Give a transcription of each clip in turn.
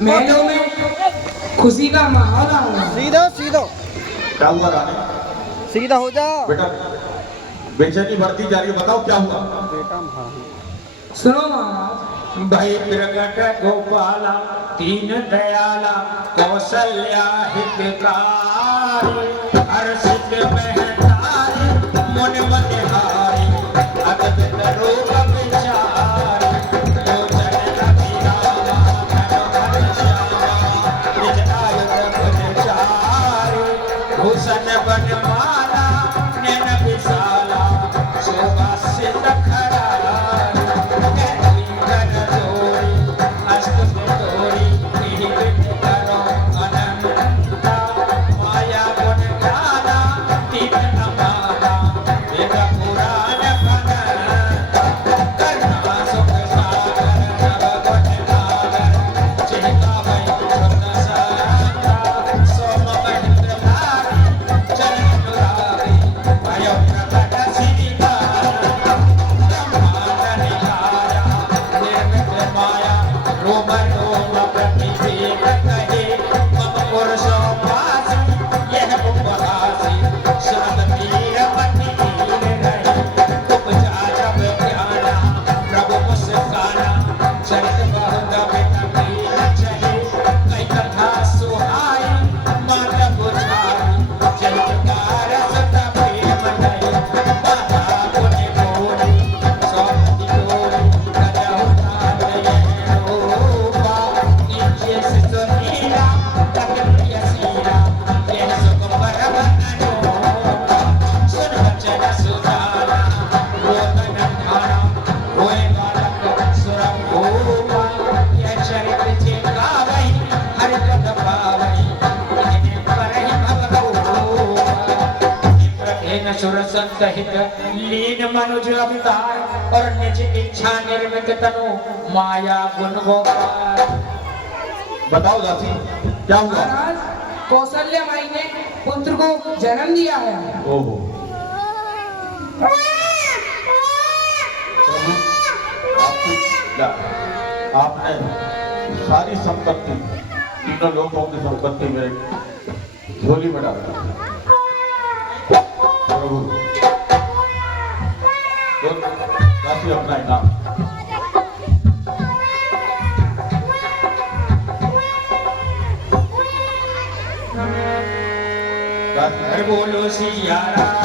मेलों में खुशी का माहौल आ रहा है। सीधा सीधा क्या हुआ रानी? सीधा हो जा बेटा, बेचैनी बढ़ती जा रही है, बताओ क्या हुआ? बेटा। हाँ सुनो महाराज, भाई प्रगट गोपाला दीन दयाला कौशल्या हितकारी हर्षित महतारी मुन मनिहारी अद्भुत रूप विचारी लोचन रविरामा धन धन श्यामा निज आयुध गुणचारी भूषण बनमाला नैन विशाला शोभा सिद्ध खरारी सहित लीन मनुज अवतार और निज इच्छा निर्मित तनु माया गुण गोपाल। बताओ दासी क्या हुआ? महाराज कौशल्या माई ने पुत्र को जन्म दिया है। ओहो, आपने सारी संपत्ति, तीनों लोगों की संपत्ति मेरे झोली में डाल दी। प्रभु तो दासी अपना इनाम। बोलो सिया राम।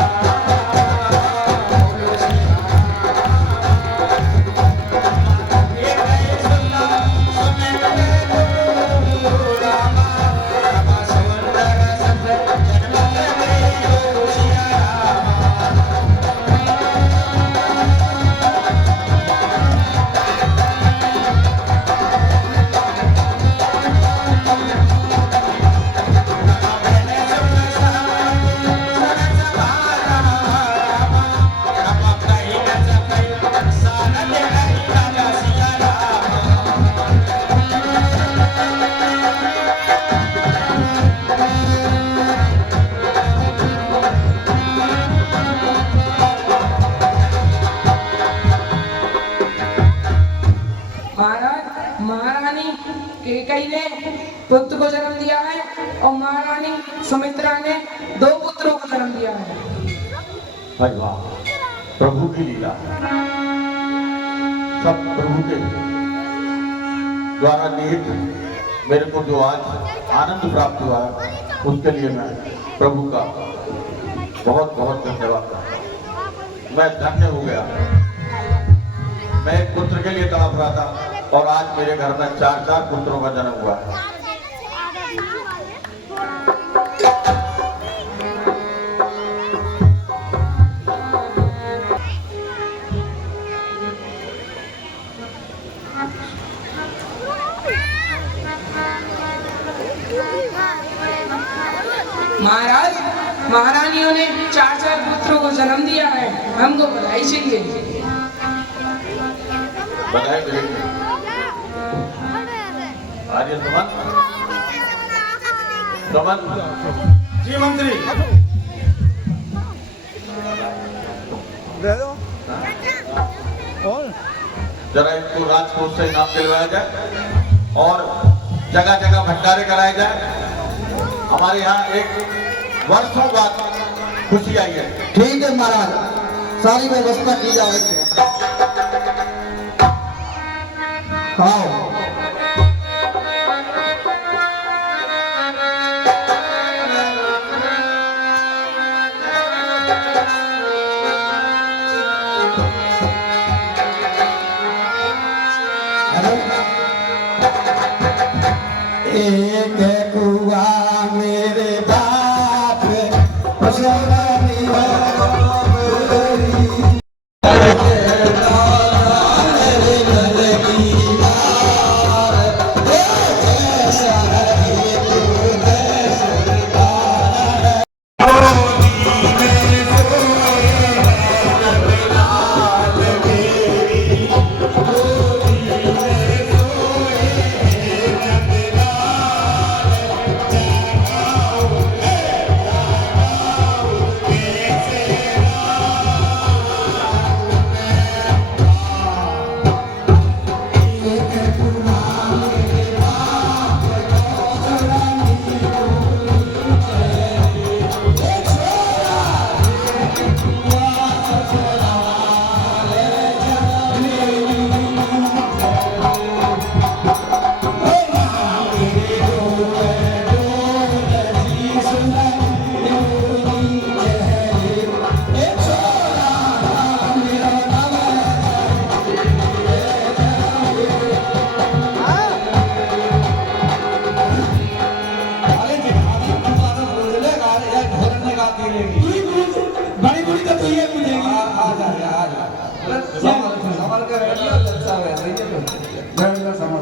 कैकेयी ने पुत्र को जन्म दिया है और महारानी सुमित्रा ने 2 पुत्रों को जन्म दिया है। अरे वाह, प्रभु की लीला, सब प्रभु के द्वारा निहित मेरे को जो आज आनंद प्राप्त हुआ है उसके लिए मैं प्रभु का बहुत बहुत धन्यवाद करता हूँ। मैं धन्य हो गया। मैं एक पुत्र के लिए तड़प रहा था और आज मेरे घर में 4 पुत्रों का जन्म हुआ है। महाराज महारानियों ने 4 पुत्रों को जन्म दिया है, हमको बधाई चाहिए। बधाई मिलेगी। आर्य सुमन जी मंत्री। दे दो और जरा इनको राजकोष से इनाम दिलवाया जाए और जगह जगह भंडारे कराए जाए। हमारे यहाँ एक वर्षों बाद खुशी आई है। ठीक है महाराज, सारी व्यवस्था की जाएगी। खाओ। एक कुआ मेरे बाप फसवानी है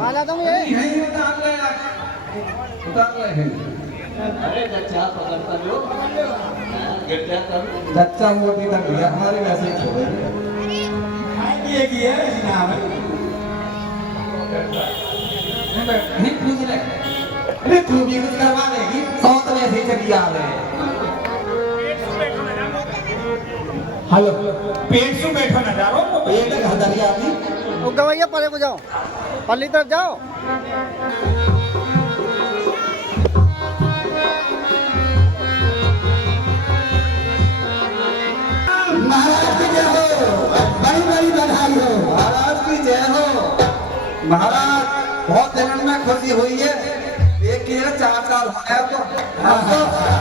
वाला तुम ये चच्चा मोदी तक भैया हमारे वैसे ही छोड़े ये की है नाम है नहीं पूछ ले। अरे तू भी कुछ करवा देगी, सौत में ऐसे ही चली आ रहे। हेलो पेट से बैठो ना जा रहा हूँ पेट हदरिया भी वो गवैया परे को जाओ, पल्ली तरफ जाओ। महाराज की जय हो, बड़ी बड़ी बधाई हो। महाराज की जय हो। महाराज बहुत दिनों में खुशी हुई है। एक की 4 साल हो गए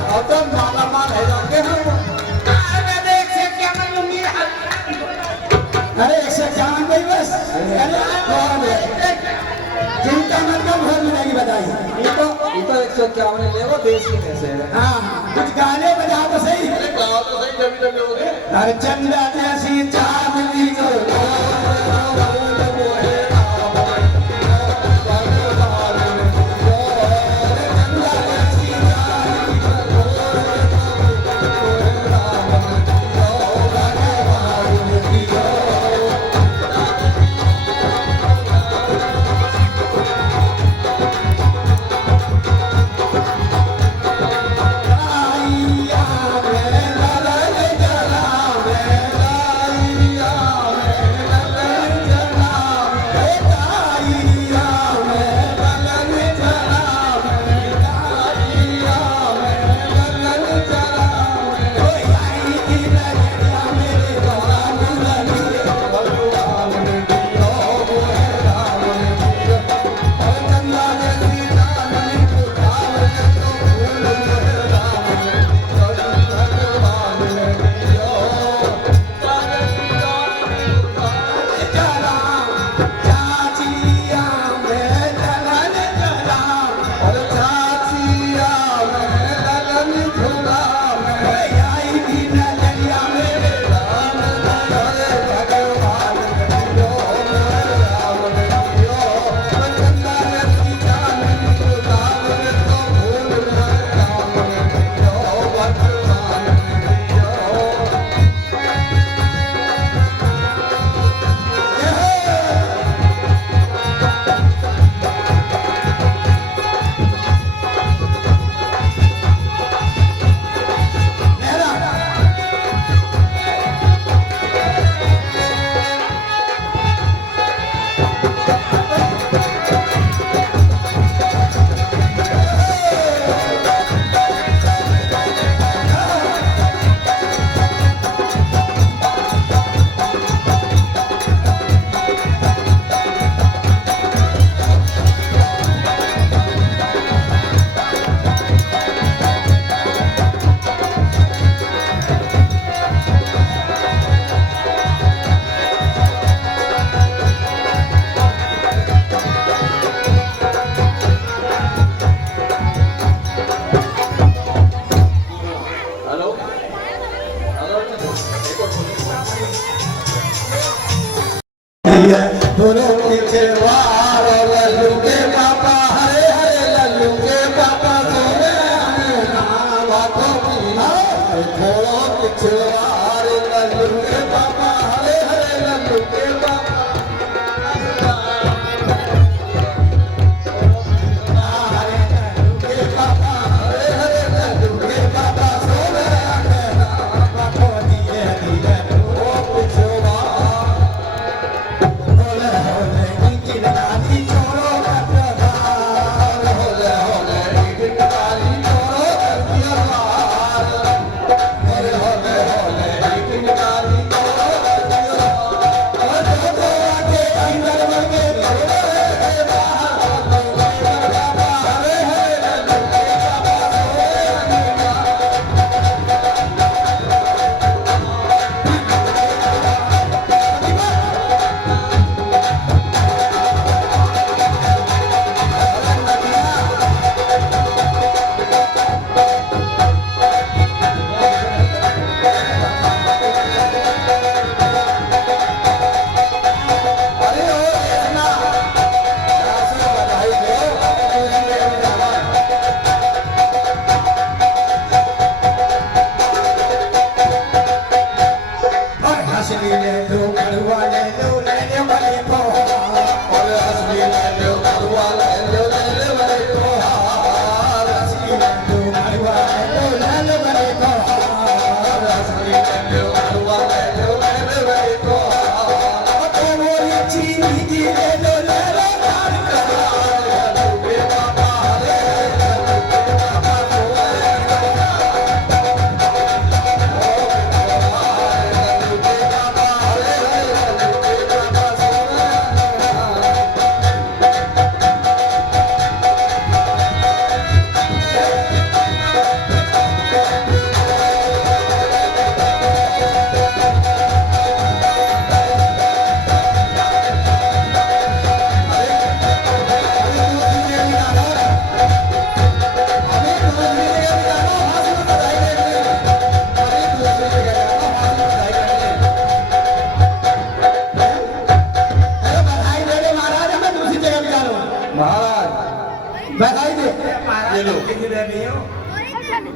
अब तो माला माल है जाके हम। अरे 151 भाई बस। अरे चिंता मत कर, बहुत मिलेगी बधाई। ये तो 151 ले वो देश की पैसे है। हाँ कुछ गाने बजा तो सही। अरे गाँव तो सही जब तक लोगे। अरे चंदा जैसी चांदनी को पिछवाड़े लल्लू के पापा हरे हरे लल्लू के पापा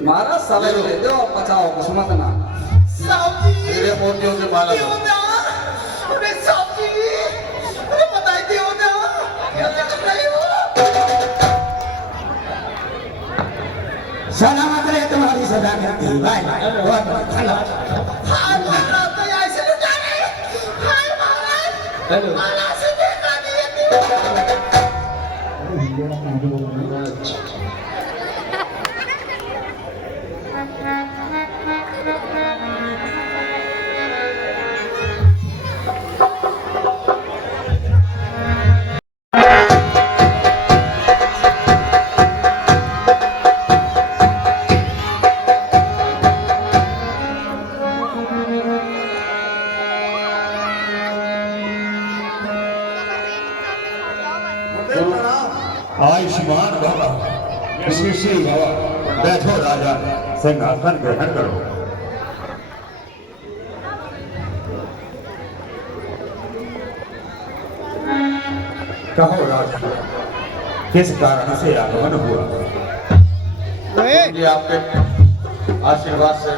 महाराज समय दे दो बचाओ किस्मत ना मेरे मोतियों की माला दो सलामत रहे तुम्हारी सदा करती भाई बहुत बहुत धन्यवाद हाय महाराज तो ऐसे लुटा रहे हाय महाराज माला से देखा आयुष्मान बाबा श्री बाबा बैठो राजा सिंहासन ग्रहण करो। कहो राजा किस कारण से आगमन हुआ? ये आपके आशीर्वाद से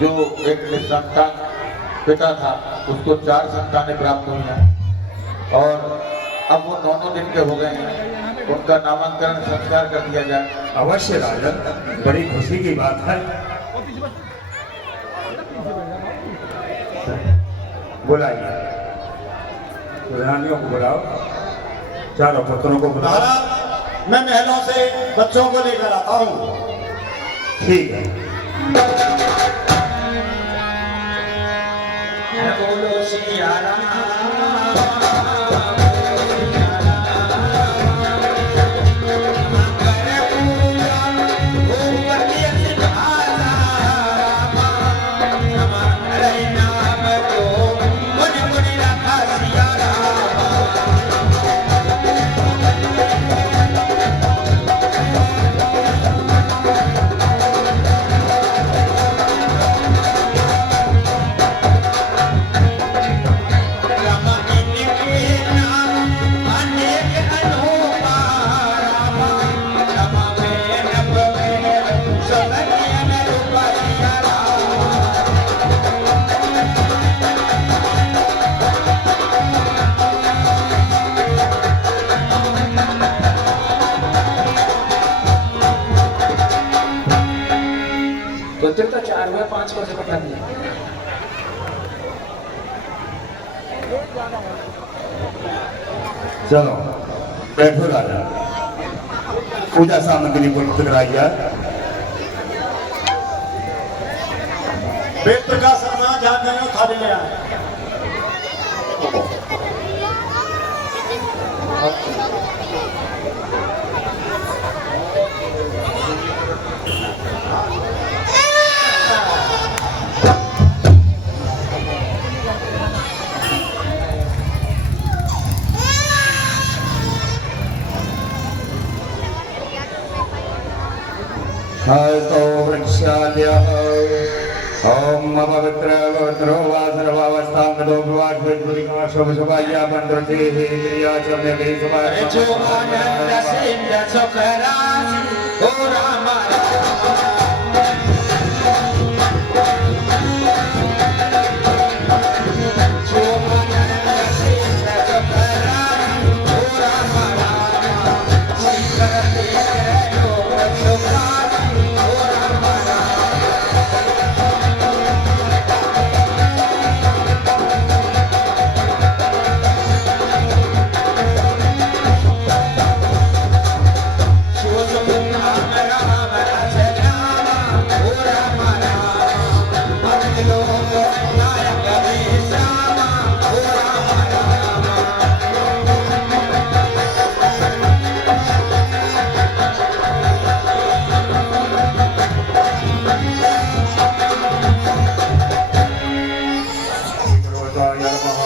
जो एक निसंतान पिता था उसको 4 संतानें प्राप्त हुई हैं और अब वो 9 दिन के हो गए हैं, उनका नामांकन संस्कार कर दिया जाए। अवश्य राजा, बड़ी खुशी की बात है। बुलाइए प्रधानियों को बुलाओ, चारों पुत्रों को बुलाओ। महाराज मैं महलों से बच्चों को लेकर आता हूँ। ठीक है। बोलो सिया राम। पुत्र तो 4 हुए, 5 को से बता दिया। चलो बैठो राजा, पूजा सामग्री प्रस्तुत कराइए। बेट का सम्मान जहाँ कहीं खाली ले आए। हस्तो वृक्षाद्यः ओम पवित्र पवित्रो वा सर्वावस्थां गतो भवाद्भुतभुतिका शुभशुभाया मंत्रते हे क्रिया च मे वे जो आनंद सिंह सुख राशि ओ राम जो आनंद सिंह सुख राशि ओ राम शिखर तेरे लोक सुखासि ओ राम शिव सुख राम राम रस राम ओ राम अखिल लोक नायक विश्राम ओ राम भगवताय नमः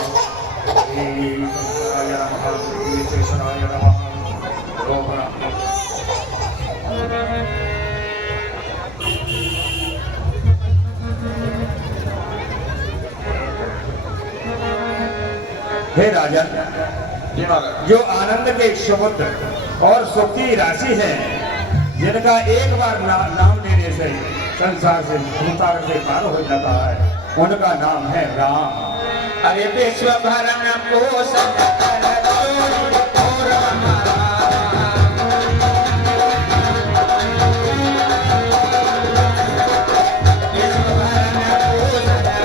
श्री राय नमः श्री विश्वेश्वराय नमः ओम नमः हे राजन, जी महाराज। जो आनंद के समुद्र और सुख की राशि है, जिनका एक बार नाम लेने से संसार से संसार से पार हो जाता है, उनका नाम है राम। अरे विश्व भरण पोषण कर जोड़ी ओ राम विश्व भरण पोषण कर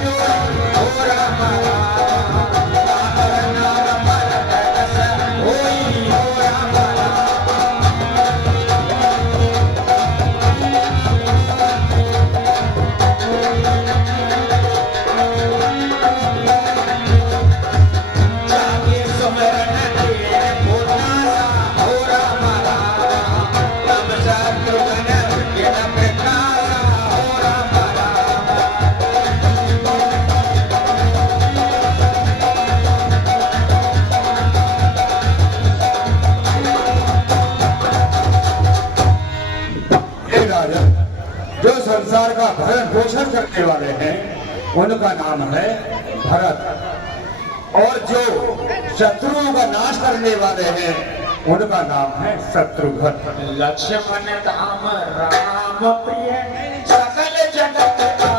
जोड़ी ओ राम नाम मरत रस होई ओ राम जाके सुमरन तेरे पूर्णासा ओ राम तब शत्रुघ्न विघ्न प्रकाशा ओ राम हे राजन, जो संसार का भरण पोषण करने वाले हैं, उनका नाम है भरत, और जो शत्रुओं का नाश करने वाले हैं, उनका नाम है शत्रुघ्न। लक्ष्मण धाम राम प्रिय सकल जगत आता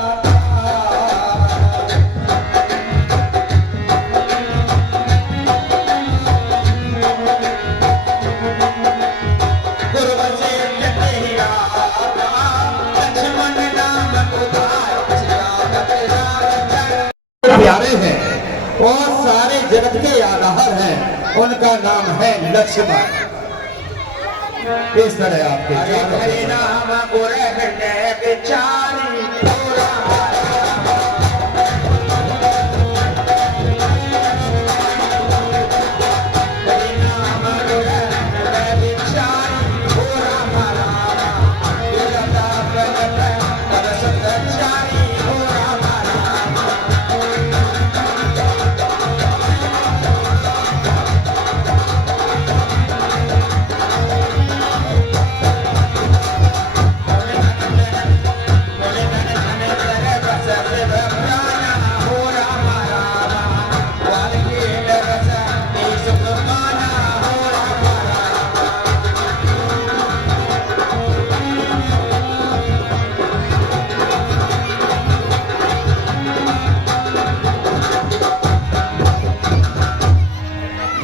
गुरु वशिष्ठ तेरा लक्ष्मण नाम उधार सियावत राम प्यारे हैं और सारे जगत के आधार हैं, उनका नाम है लक्ष्मण। इस तरह आपके हरे चारों हरे तरफ नाम गुर हृदय विचारी ओ राम हरे नाम गुर हृदय विचारी ओ राम दुर्लता प्रगट पद सत्चारी ओ राम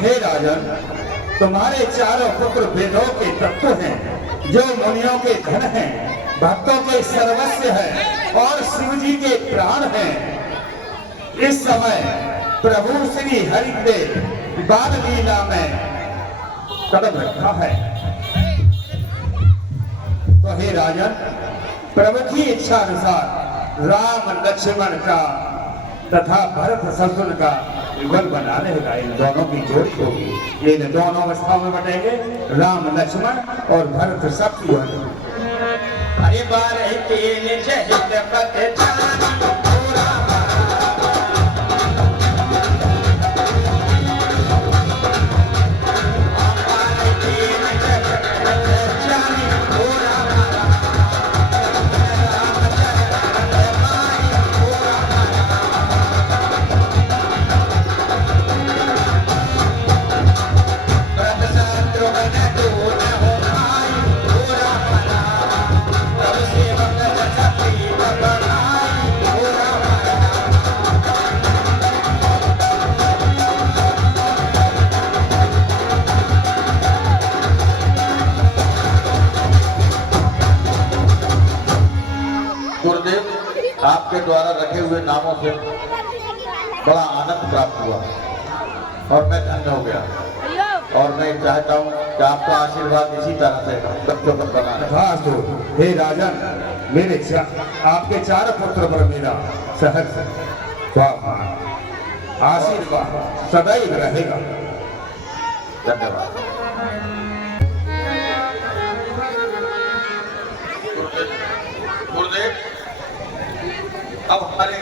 हे राजन, तुम्हारे चारों पुत्र वेदों के तत्व हैं, जो मुनियों के धन हैं, भक्तों के सर्वस्व है और शिव जी के प्राण हैं। इस समय प्रभु श्री हरि ने बाल लीला में कदम रखा है। तो हे राजन, प्रभु की इच्छा अनुसार राम लक्ष्मण का तथा भरत शत्रुघ्न का युगल बना रहेगा। इन दोनों की जोड़ी होगी। ये इन दोनों अवस्थाओं में बटेंगे, राम लक्ष्मण और भरत शत्रुघ्न। अरे बारह तेल जहित पत जानी ओ रामा। बारह तेल जहित पत जानी ओ रामा। रामचंद्र माई ओ रामा। भरत शत्रुघ्न दोनों हो भाई ओ रामा। प्रभु सेवक जैसा प्रीत बढ़ाई ओ रामा। गुरुदेव, आपके द्वारा रखे हुए नामों से बड़ा आनंद प्राप्त हुआ और मैं धन्य हो गया। और मैं चाहता हूँ कि आपका आशीर्वाद इसी तरह से बच्चों पर बना रहे। तथास्तु। हे राजन, मेरे आपके 4 पुत्र पर मेरा सहर्ष स्वाभिमान आशीर्वाद सदैव रहेगा। धन्यवाद। गुरुदेव, अब हमारे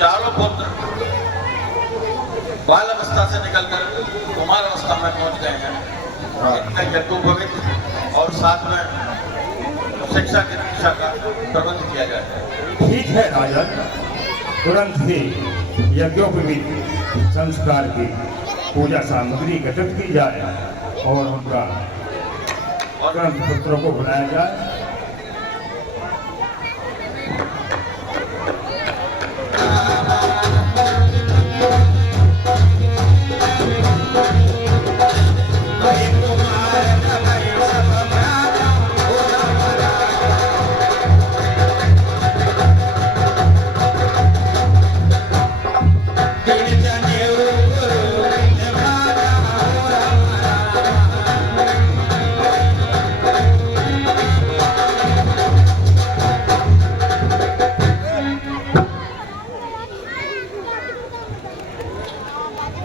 चारों पुत्र बाल अवस्था से निकलकर कुमार अवस्था में पहुंच गए हैं। इनका यज्ञोपवीत और साथ में शिक्षा की दीक्षा का प्रबंध किया जाए। ठीक है राजन, तुरंत ही यज्ञोपवीत संस्कार की पूजा सामग्री एकत्रित की जाए और उनका तुरंत पुत्रों को बुलाया जाए।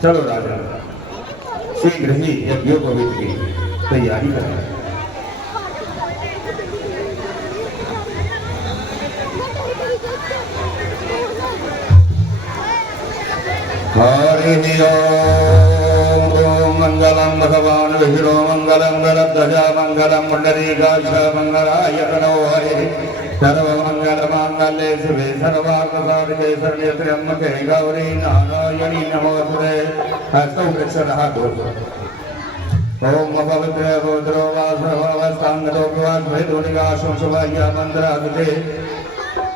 चलो राजा, शीघ्र ही यज्ञोपवीत की तैयारी करें। हरि ओम मंगलम भगवान विष्णु मंगलम गणध्वजा मंगलम पुंडरीकाक्ष मंगलाय तनो हरि सर्वमंगल मांगल्ये शिवे सर्वार्थसाधिके शरण्ये त्र्यंबके गौरी नारायणी नमोस्तुते। हस्तौ वृक्षरः दोषः ओम पवित्र गोत्रो वासवस्तांगतो विवाद्भेदोनिगाशं शुभाय मंत्रादिते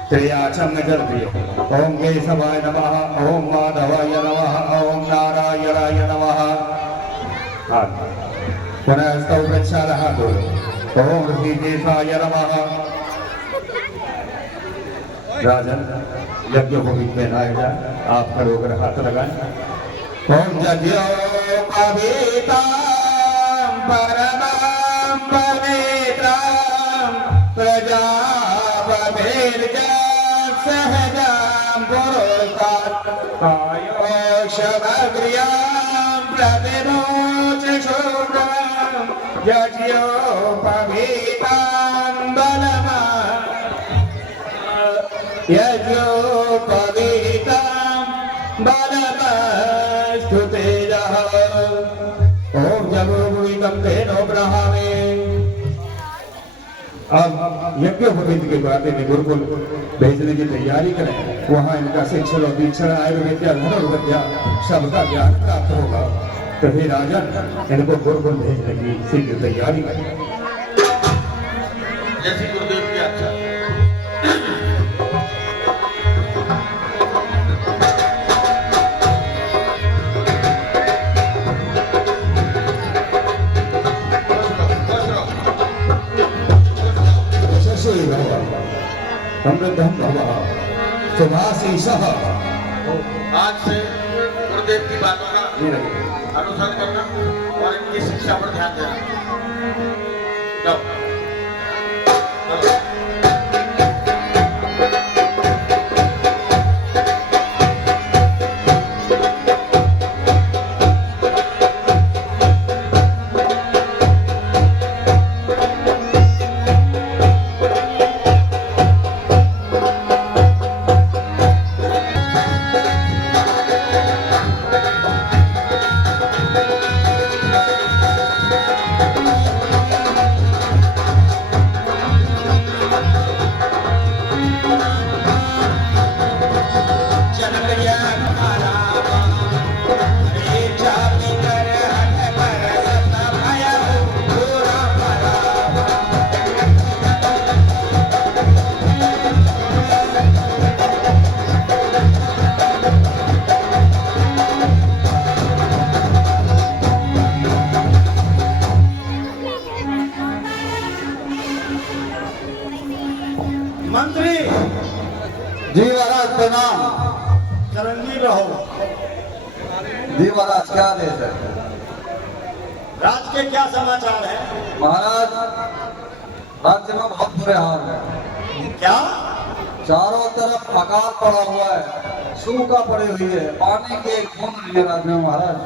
त्रियाचम जल्दियो। ओम केशवाय नमः, ओम माधवाय नमः, ओम नारायणाय नमः। पुनः स्तौ वृक्षरः दोषः ओम ऋषिकेशाय नमः। राजन, यज्ञोपवीत में आए जाए, आप खड़े होकर हाथ लगाएं। ओम यज्ञोपवीतां परमां पवित्रां प्रजापतिर्जा सहजां पुरुषात् कायोशमग्र्यां प्रतिमोच शुभ्रं यज्ञोपवीतां बलमा यज्ञोपवीतां बलमस्तु तेजः। ओम यज्ञोपवीतं तेनो ब्रह्मे। अब यज्ञोपवीत के बातें में गुरुकुल भेजने की तैयारी करें। वहाँ इनका शिक्षण और दीक्षण आयुर्विद्या धनुर्विद्या सबका ज्ञान प्राप्त होगा। तो फिर राजन, इनको गुरुकुल भेजने की शीघ्र तैयारी करें। जैसी गुरुदेव की अच्छा। समृद्धम भव सुभाषीषः। आज से गुरुदेव की बातों का अनुसरण करना और इनकी शिक्षा पर ध्यान देना। जाओ। मंत्री जी महाराज प्रणाम। चिरंजीव रहो। जी महाराज क्या आदेश है? राज के क्या समाचार है? महाराज राज्य में बहुत बुरे हाल है। क्या? चारों तरफ अकाल पड़ा हुआ है, सूखा पड़ी हुई है, पानी की एक बूंद नहीं है राज्य में महाराज।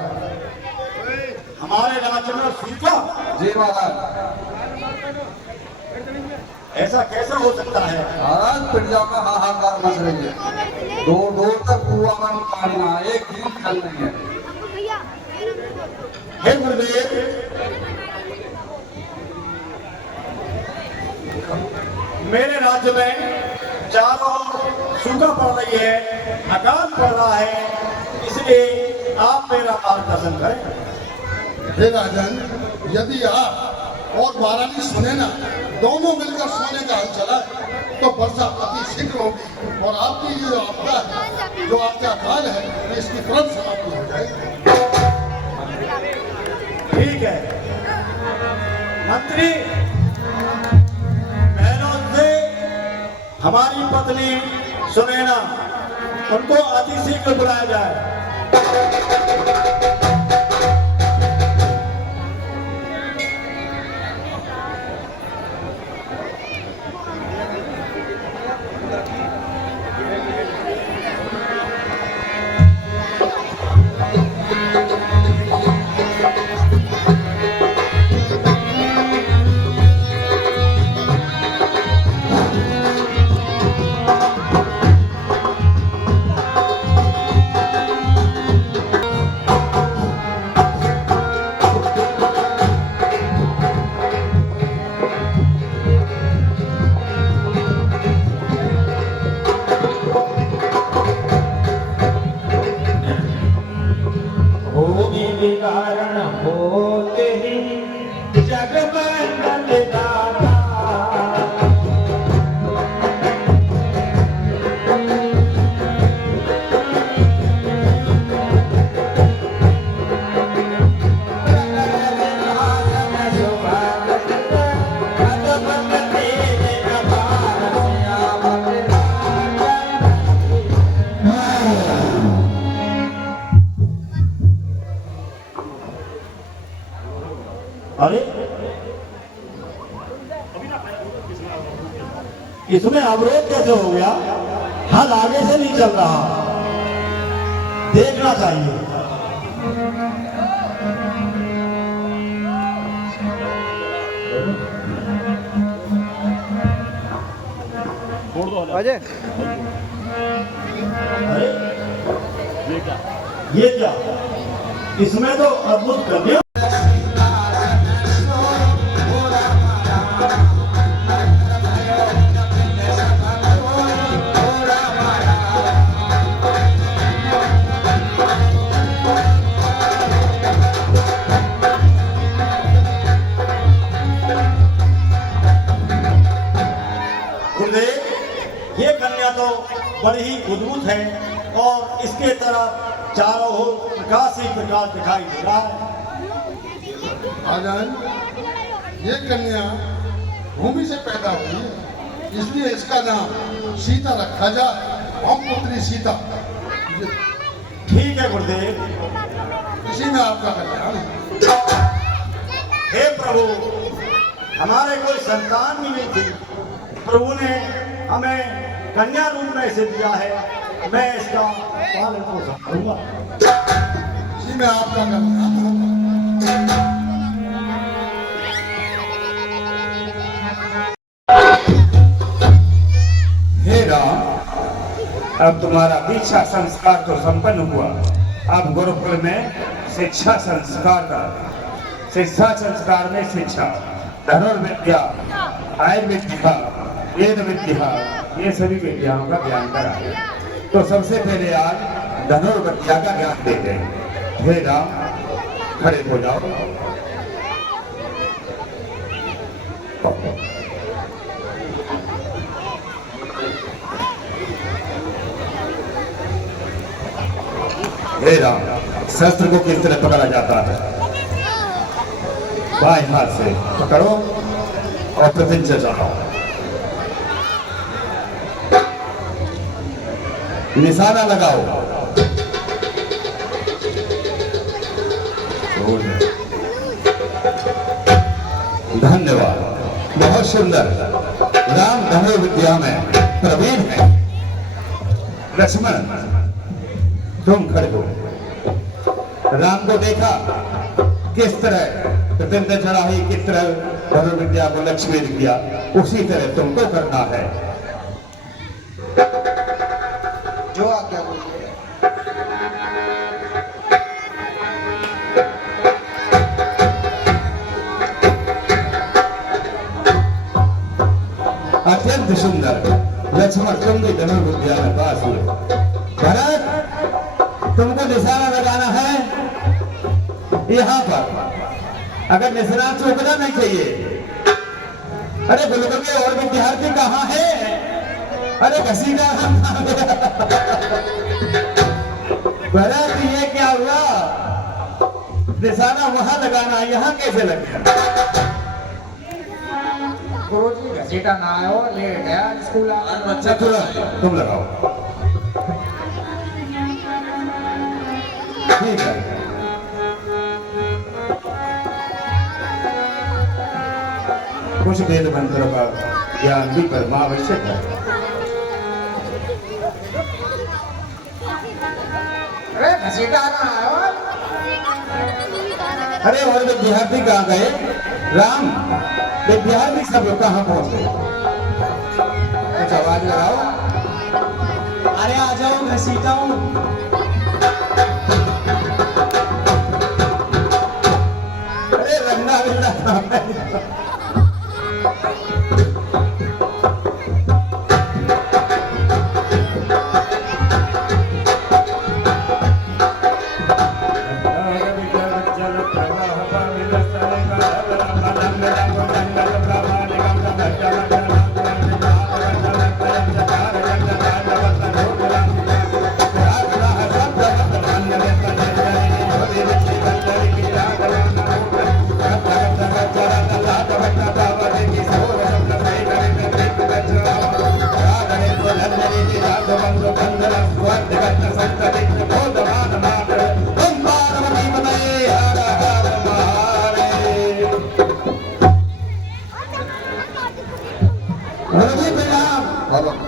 हमारे राज्य में सूखा? जी महाराज। ऐसा कैसे हो सकता है? महाराज पिंडा में हाहाकार मच रही है, दूर दूर तक कुआं में पानी ना, एक बूंद जल नहीं है। हे गुरुदेव, मेरे राज्य में चारों ओर सूखा पड़ रही है, अकाल पड़ रहा है, इसलिए आप मेरा मार्गदर्शन करें। हे राजन, यदि आप और महारानी सुने ना दोनों मिलकर सोने का हल चला तो वर्षा अति शीघ्र होगी और आपकी जो आपदा है, जो आपका अकाल है, इसकी तुरंत समाप्ति हो जाएगी। ठीक है मंत्री, बहनों से हमारी पत्नी सुनैना, उनको अति शीघ्र बुलाया जाए। कारण होते ही जग बदल जाता। अरे इसमें अवरोध कैसे हो गया? हल आगे से नहीं चल रहा, देखना चाहिए। अजय अरे ये क्या? इसमें तो अद्भुत कर दिया। ये कन्या तो बड़ी ही अद्भुत है और इसके तरफ चारों ओर प्रकाश ही प्रकाश दिखाई दे रहा है। आनंद, ये कन्या भूमि से पैदा हुई है इसलिए इसका नाम सीता रखा जाए। हम पुत्री सीता, ठीक है गुरुदेव। इसी में आपका कल्याण है। हे प्रभु, हमारे कोई संतान भी नहीं थी, प्रभु ने हमें कन्या रूप में इसे दिया है। मैं इसका पालन पोषण करूंगा। इसी में आपका कल्याण होगा। हे राम, अब तुम्हारा दीक्षा संस्कार तो संपन्न हुआ। अब गुरुकुल में शिक्षा संस्कार का, शिक्षा संस्कार में शिक्षा, धनुर्विद्या, आयुर्विद्या, वेद विद्या, ये सभी विद्याओं का ज्ञान कराए। तो सबसे पहले आज धनुर्विद्या का ज्ञान देते हैं। हे राम, खड़े हो जाओ। हे राम, शस्त्र को किस तरह पकड़ा जाता है? बाएं हाथ से पकड़ो और प्रतिज्ञा चढ़ाओ। निशाना लगाओ। धन्यवाद, बहुत सुंदर। राम धनुर्विद्या में प्रवीण है। लक्ष्मण, तुम खड़े हो। राम को देखा किस तरह प्रतिज्ञा चढ़ाई, किस तरह धनुर्विद्या को लक्ष्मी किया, उसी तरह तुमको करना है। जो आज्ञा बोलिए। अत्यंत सुंदर। लक्ष्मण, तुम भी धनुर्विद्या में पास हुए। भरत, तुमको निशाना लगाना है यहाँ पर। अगर निशाना चूकना नहीं चाहिए। अरे गुरुकुल के और विद्यार्थी कहाँ है? अरे घसीटा। भरत, ये क्या हुआ? निशाना वहां लगाना, यहाँ कैसे लग गया? गुरुजी घसीटा ना आयो, लेट है आज स्कूल आ। बच्चा तुम लगाओ। ठीक है। कुछ वेद मंत्रों का ज्ञान भी करना आवश्यक है। अरे घसीटा ना आयो। अरे और विद्यार्थी कहाँ गए? राम, विद्यार्थी सब कहाँ पहुंच गए? कुछ आवाज लगाओ। अरे आ जाओ, घसीटा हूँ। अरे रंगा बिल्ला।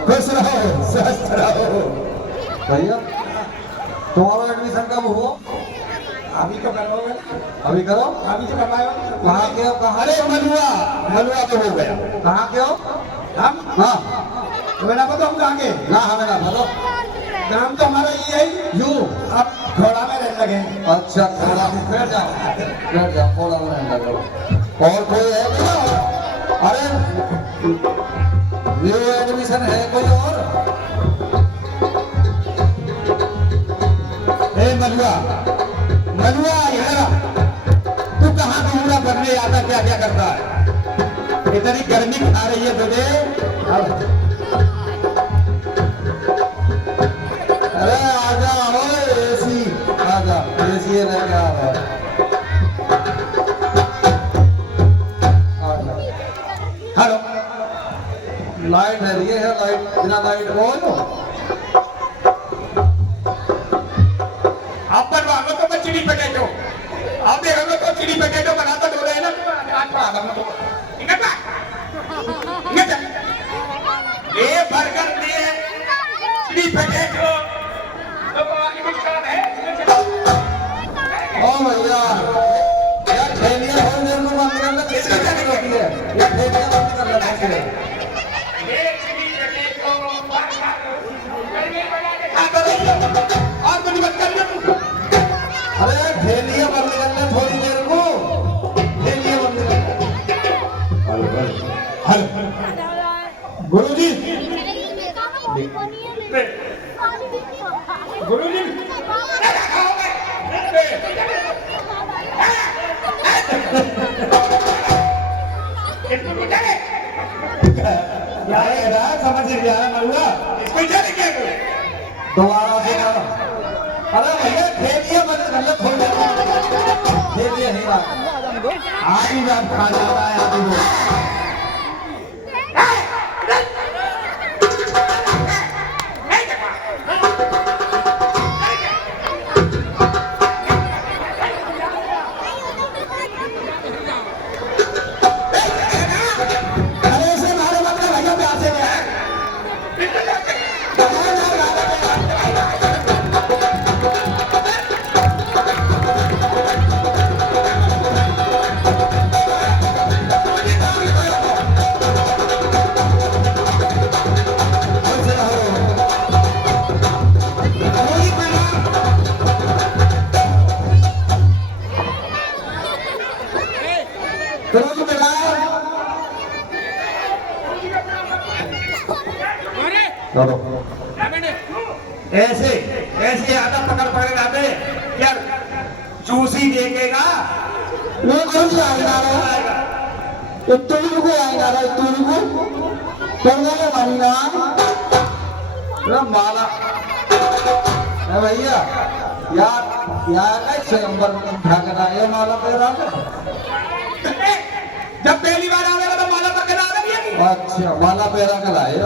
खुश रहो, स्वस्थ रहो। भैया, तुम्हारा एडमिशन कब हुआ? अभी तो करोगे। अभी करो। अभी तो करवायो। कहाँ के हो? कहाँ? अरे मलुआ, मलुआ तो हो गया। कहाँ के हो? हम हाँ, तुम्हें ना पता हम कहाँ के? ना हमें ना बताओ। नाम तो हमारा ये है। यू। अब घोड़ा में रहने लगे। अच्छा, थोड़ा बैठ जाओ, बैठ जाओ, थोड़ा में लगो। और कोई है क्या? अरे न्यू एडमिशन है कोई और? ए मलुआ, मलुआ इधर आ। तू कहाँ घूमना करने आता, क्या क्या करता है? इतनी गर्मी खा रही है तुझे। अरे आजा हो, एसी आजा, एसी लेके आ रहा है। हेलो, लाइट है ये है लाइट बिना लाइट को आप बनवा लो तो मैं चिली पोटैटो आप देख लो तो चिली पोटैटो बनाता दो रहे ना आज पढ़ा दो ये बर्गर दिए चिली पोटैटो तो आगे कुछ काम है ओ भैया यार ठेलिया हो मेरे को बंद करना किसका जाने होती है ये ठेलिया बंद करना है ये चिली पोटैटो बर्गर करके बना के खा दो और कुछ मत करना अरे ठेलिया बंद करना थोड़ी देर को ठेलिया बंद करना गुरुजी गुरुजी समझ गया मल्ला दोबारा से अरे भैया ठेलिया बंद कर लो थोड़ी देर ठेलिया नहीं रहा आज ही आप खा जाता है आप ऐसे ऐसे आधा पकड़ पकड़ लाते यार जूसी देखेगा वो कौन सा आएगा इतनी को आएगा इतनी को करने का मानना ना माला है भैया यार यार कैसे नंबर उठा कर आए माला पे रहा जब पहली बार आवेगा तो माला पकड़ आ रही है अच्छा माला पे रहा कर आए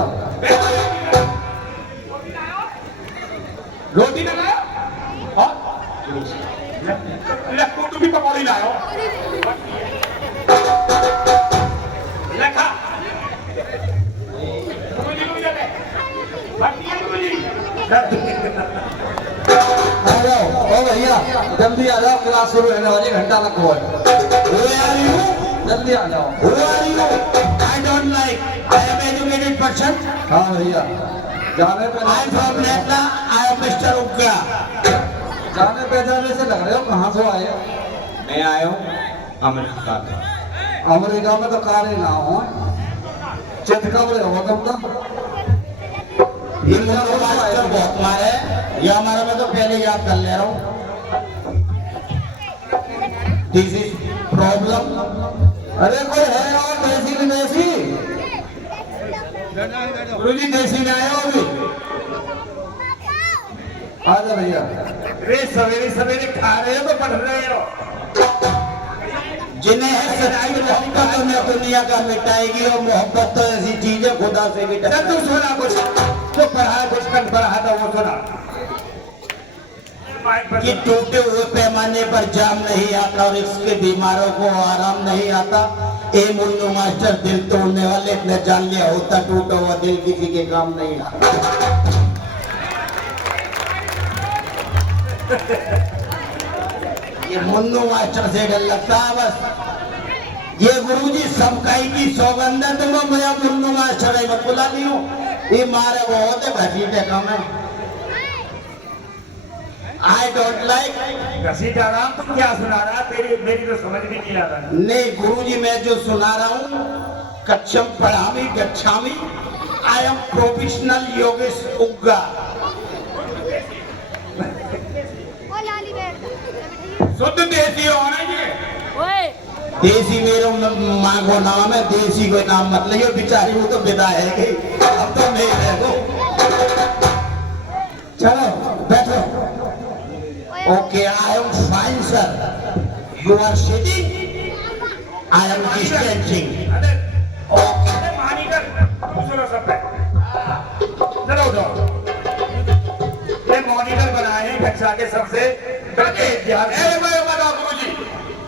रोटी ना लाया हाँ लक्कू भी पकौड़ी लाओ लखा आ जाओ ओ भैया जल्दी आ जाओ क्लास शुरू होने वाली घंटा लग गया जल्दी आ जाओ I don't like. I am educated person. हाँ भैया जाने पे I am from Latla. I am Mr. Ugga. जाने पहचाने से लग रहे हो कहाँ से आए मैं आया हूँ अमेरिका से। अमेरिका में तो कारे ना हो चित कब रहे हो तुम तो ये मेरा मास्टर बहुत मारे ये हमारा मैं तो पहले याद कर ले रहा हूँ दिस इज प्रॉब्लम अरे कोई है और देसी की देसी गुरुजी देसी में आया हो अभी आ जा भैया वे सवेरे सवेरे खा रहे हो तो पढ़ रहे हो जिन्हें है सच्ची मोहब्बत उन्हें दुनिया का मिटाएगी और मोहब्बत तो ऐसी चीज है खुदा से भी डर तू सुना कुछ जो पढ़ा कुछ कल पढ़ा था वो सुना कि टूटे हुए पैमाने पर जाम नहीं आता और इसके बीमारों को आराम नहीं आता ए मुन्नू मास्टर दिल तोड़ने वाले ने जान लिया होता टूटा हुआ दिल किसी के काम नहीं आता ये मुन्नू मास्टर से डर लगता है बस ये गुरुजी सबकाई की सौगंध है तुम मैं मुन्नू मास्टर है मैं बुला दी हूँ ये मारे बहुत है घसीटे कम है I don't like घसीटा रहा तुम क्या सुना रहा तेरी मेरी तो समझ भी नहीं आ रहा नहीं गुरुजी मैं जो सुना रहा हूँ कच्छम पढ़ामी गच्छामी I am प्रोफेशनल योगेश उग्गा शुद्ध देसी होना ये देसी मेरा माँ को नाम है देसी को नाम मत लियो बेचारी वो तो विदा है कि अब तो नहीं है वो चलो बैठो okay I am fine sir you are sitting I am distancing अरे मानी कर सुनो सब कक्षा के सबसे बड़े विद्यार्थी। बताओ गुरुजी,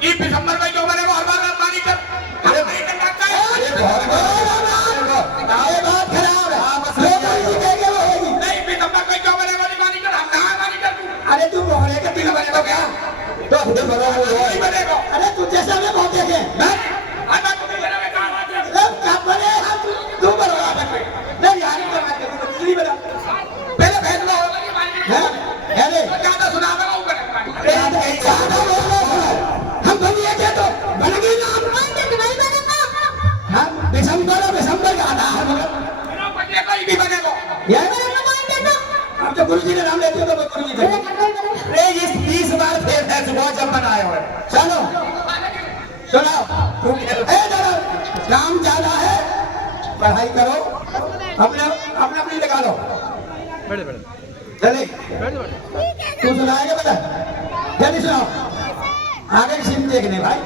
ये दिसंबर में क्यों बनेगा हर बार पानी कर? अरे बहुत बात खराब है। जो गुरुजी कहेंगे वो होगी। नहीं, दिसंबर में क्यों बनेगा पानी कर? हम कहाँ पानी कर तू? अरे तू मोहरे के दिन बनेगा क्या? तो अपने बनो वो नहीं बनेगा। अरे तू जैसा मैं बहुत देखे मैं तुम्हें बनेगा कहाँ बात है? कब बने तू बनो नहीं यार नहीं बना पहले फैसला होगा कि पानी है अरे तो ज्यादा सुनावेगा वो करेगा पानी। हम बनिए क्या तो बनेगी ना हम दिसंबर का आधा है मगर बिना बनिए कोई भी बनेगा। ये अब तो गुरुजी ने नाम लेते हो तो मैं गुरुजी थे अरे इस 20 बार फेल है सुबह जब बनाया हुआ है। चलो सुनो दादा काम ज्यादा है पढ़ाई करो अपने अपनी निकालो चले तू सुनाएगा बेटा जल्दी सुनाओ आगे की सीन देखने भाई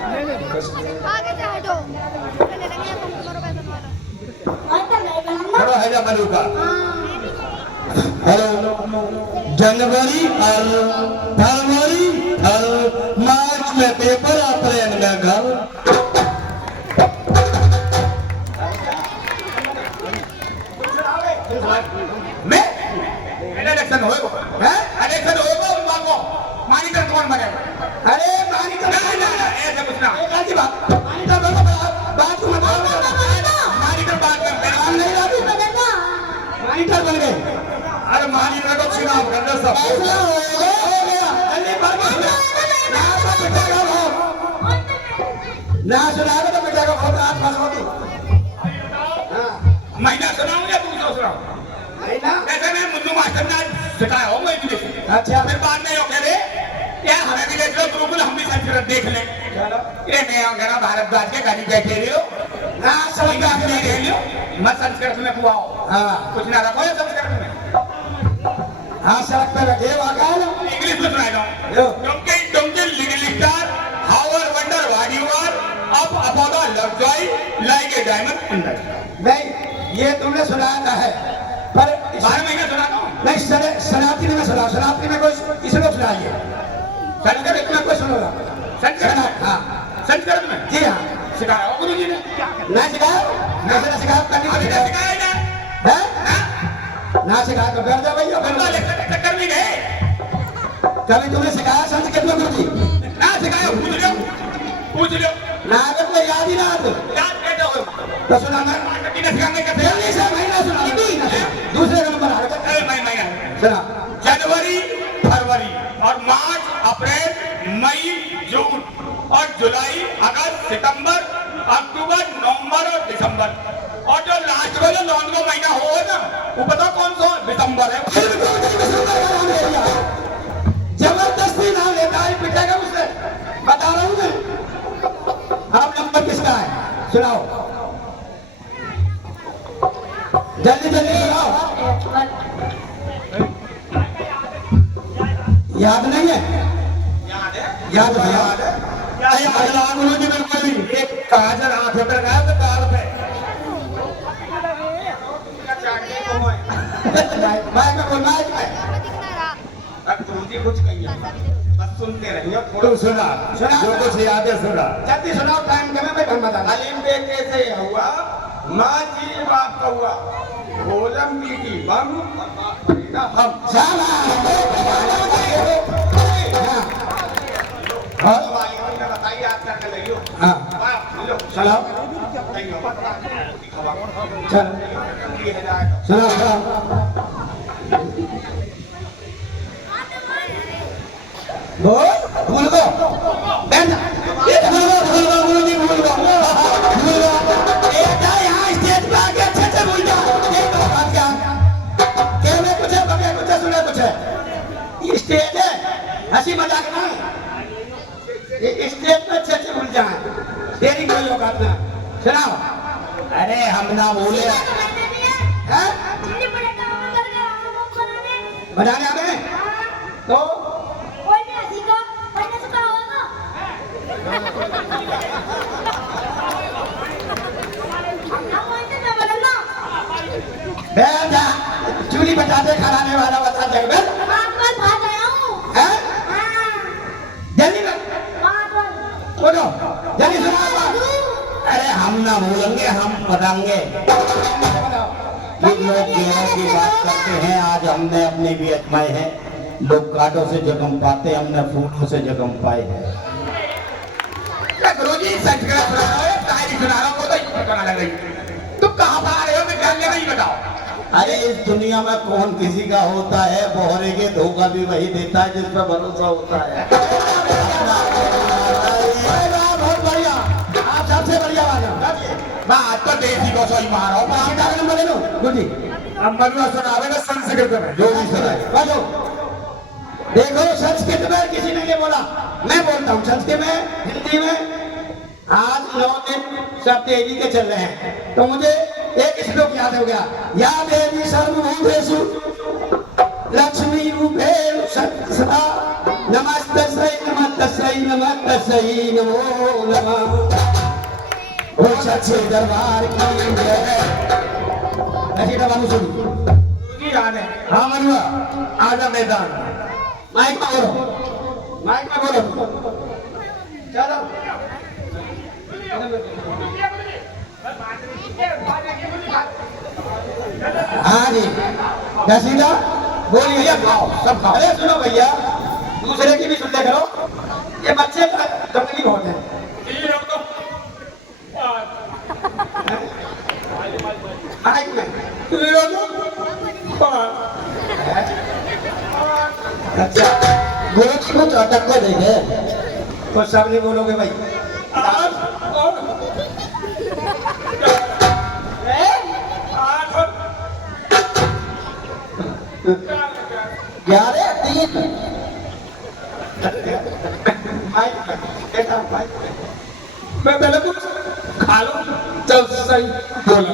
खड़ो है जा मलूका। हेलो जनवरी और फरवरी और मार्च में पेपर, अप्रैल में घर। मैं इलेक्शन होएगा हैं? इलेक्शन होएगा उन मांगो मॉनिटर कौन बनेगा? अरे मानी तो नहीं नहीं ऐसे कुछ ना एक आधी बात मानी तो बोलो बात को बताओ मॉनिटर बात करते हैं। काम नहीं रहा मॉनिटर बन गए अरे मॉनिटर को चुनाव करना सब फैसला हो गया जल्दी पढ़ ना सुनाओ तो बेटा का बहुत हाथ फंस होगी महीना सुनाऊं या दूसरा सुनाऊं? नहीं ना ऐसे में मुन्नू मास्टर ने सिखाया होगा इंग्लिश। अच्छा फिर बाद में कह रहे क्या हमें भी देख लो गुरुकुल, हम भी संस्कृत देख लें। चलो ये नया गना भारद्वाज के गाड़ी बैठे रहे हो ना समझ समझ नहीं रह लियो मत संस्कृत में कुआओ हाँ कुछ ना रखो या संस्कृत में हाँ सड़क पे बैठे वाका है ना इंग्लिश में सुनाए यो। जाओ। डोंके little how I wonder what you are up about the love joy like a diamond in the नहीं ये तुमने सुनाया है पर 12 महीने सुनाता हूँ। नहीं सनातनी में सुना सनातनी में कोई इसलिए सुनाइए संस्कृत में कोई सुनो संस्कृत हाँ संस्कृत में जी हाँ सिखाया हो गुरु जी ने। ना सिखाओ ना सिखाओ करनी अभी सिखाओ तक सिखाया नहीं है ना सिखाओ तो बैठ जाओ भैया बंदा लेकर के चक्कर में गए कभी तुमने सिखाया संस्कृत में गुरु जी ना सिखाया पूछ लो ना अगर तो याद ही ना आते याद कैसे हो तो सुनाना मार्केटिंग सिखाने का जल्दी से महीना सुना दूसरे नंबर आ गया अरे महीना सुना जनवरी फरवरी और मार्च अप्रैल मई जून और जुलाई अगस्त सितंबर अक्टूबर नवंबर और दिसंबर और जो लास्ट में जो लॉन का महीना हो ना वो बताओ कौन सा दिसंबर है। जबरदस्ती नाम लेता है पिटेगा उससे बता रहा हूँ मैं आप नंबर किसका है सुनाओ जल्दी जल्दी सुनाओ याद नहीं है याद है क्या याद रहा गुरु जी बिल्कुल भी एक काजल आंख पे लगाया तो गाल पे मैं का कोई मैच है गुरु जी कुछ कहिए बस सुनते रहिए तू सुना सुना। जो कुछ याद है सुना। जल्दी सुनाओ टाइम के मैं बता अलीम बे कैसे हुआ माँ जी बाप का हुआ भोजन पीटी बम हम साला हाँ बताइए आप क्या कर रही हो। हाँ चलो चलो सुना भूल गो भूल गो यहाँ स्टेज पे आके अच्छे से भूल जा कुछ है बगे कुछ है सुने कुछ है स्टेज है हंसी मजाक ना स्टेज पे अच्छे से भूल जाए देरी कोई होगा अपना सुनाओ। अरे हम ना बोले हैं बनाने आ गए तो चूली बता दे खड़ाने वाला बता दे हम ना भूलेंगे, हम बताएंगे। ये लोग गेहूं की बात करते हैं, आज हमने अपने भी अजमाए हैं। लोग कांटों से जख्म पाते, हमने फूलों से जख्म पाए हैं। गुरुजी संस्कृत सुना रहा है, शायरी सुना रहा हूँ, तो ही पता लग रही। तुम कहाँ पर आ रहे हो, मैं जानने नहीं बताओ। अरे इस दुनिया में कौन किसी का होता है, बोहरे के धोखा भी वही देता है जिस पर भरोसा होता है। बहुत बढ़िया, आप सबसे बढ़िया बात तो देसी को सही मारो। नंबर ले लो गुरुजी। अब मनुआ सुनावे ना संस्कृत में, जो भी सुनाए। बाजो देखो, संस्कृत में किसी ने ये बोला, मैं बोलता हूँ संस्कृत में, हिंदी में। आज 9 दिन सब देवी के चल रहे हैं, तो मुझे एक श्लोक याद हो गया। या देवी सर्वभूतेषु लक्ष्मी रूपेण सदा नमस्तस्यै नमस्तस्यै नमस्तस्यै नमो नमः। ओ सच्चे दरबार की जय। ऐसी दबानु सुनी गाने। हाँ मनुआ, आजा मैदान। माइक में बोलो, माइक में बोलो। चलो हाँ जी, दसीदा बोलिए। सब खाओ। अरे सुनो भैया, दूसरे की भी सुन ले करो, ये बच्चे दंगली बहुत है। माइक में अच्छा बोलो, कुछ अटक को देंगे तो सब नहीं बोलोगे भाई। ग्यारह 3 मैं पहले कुछ खा लो, चल सही बोला।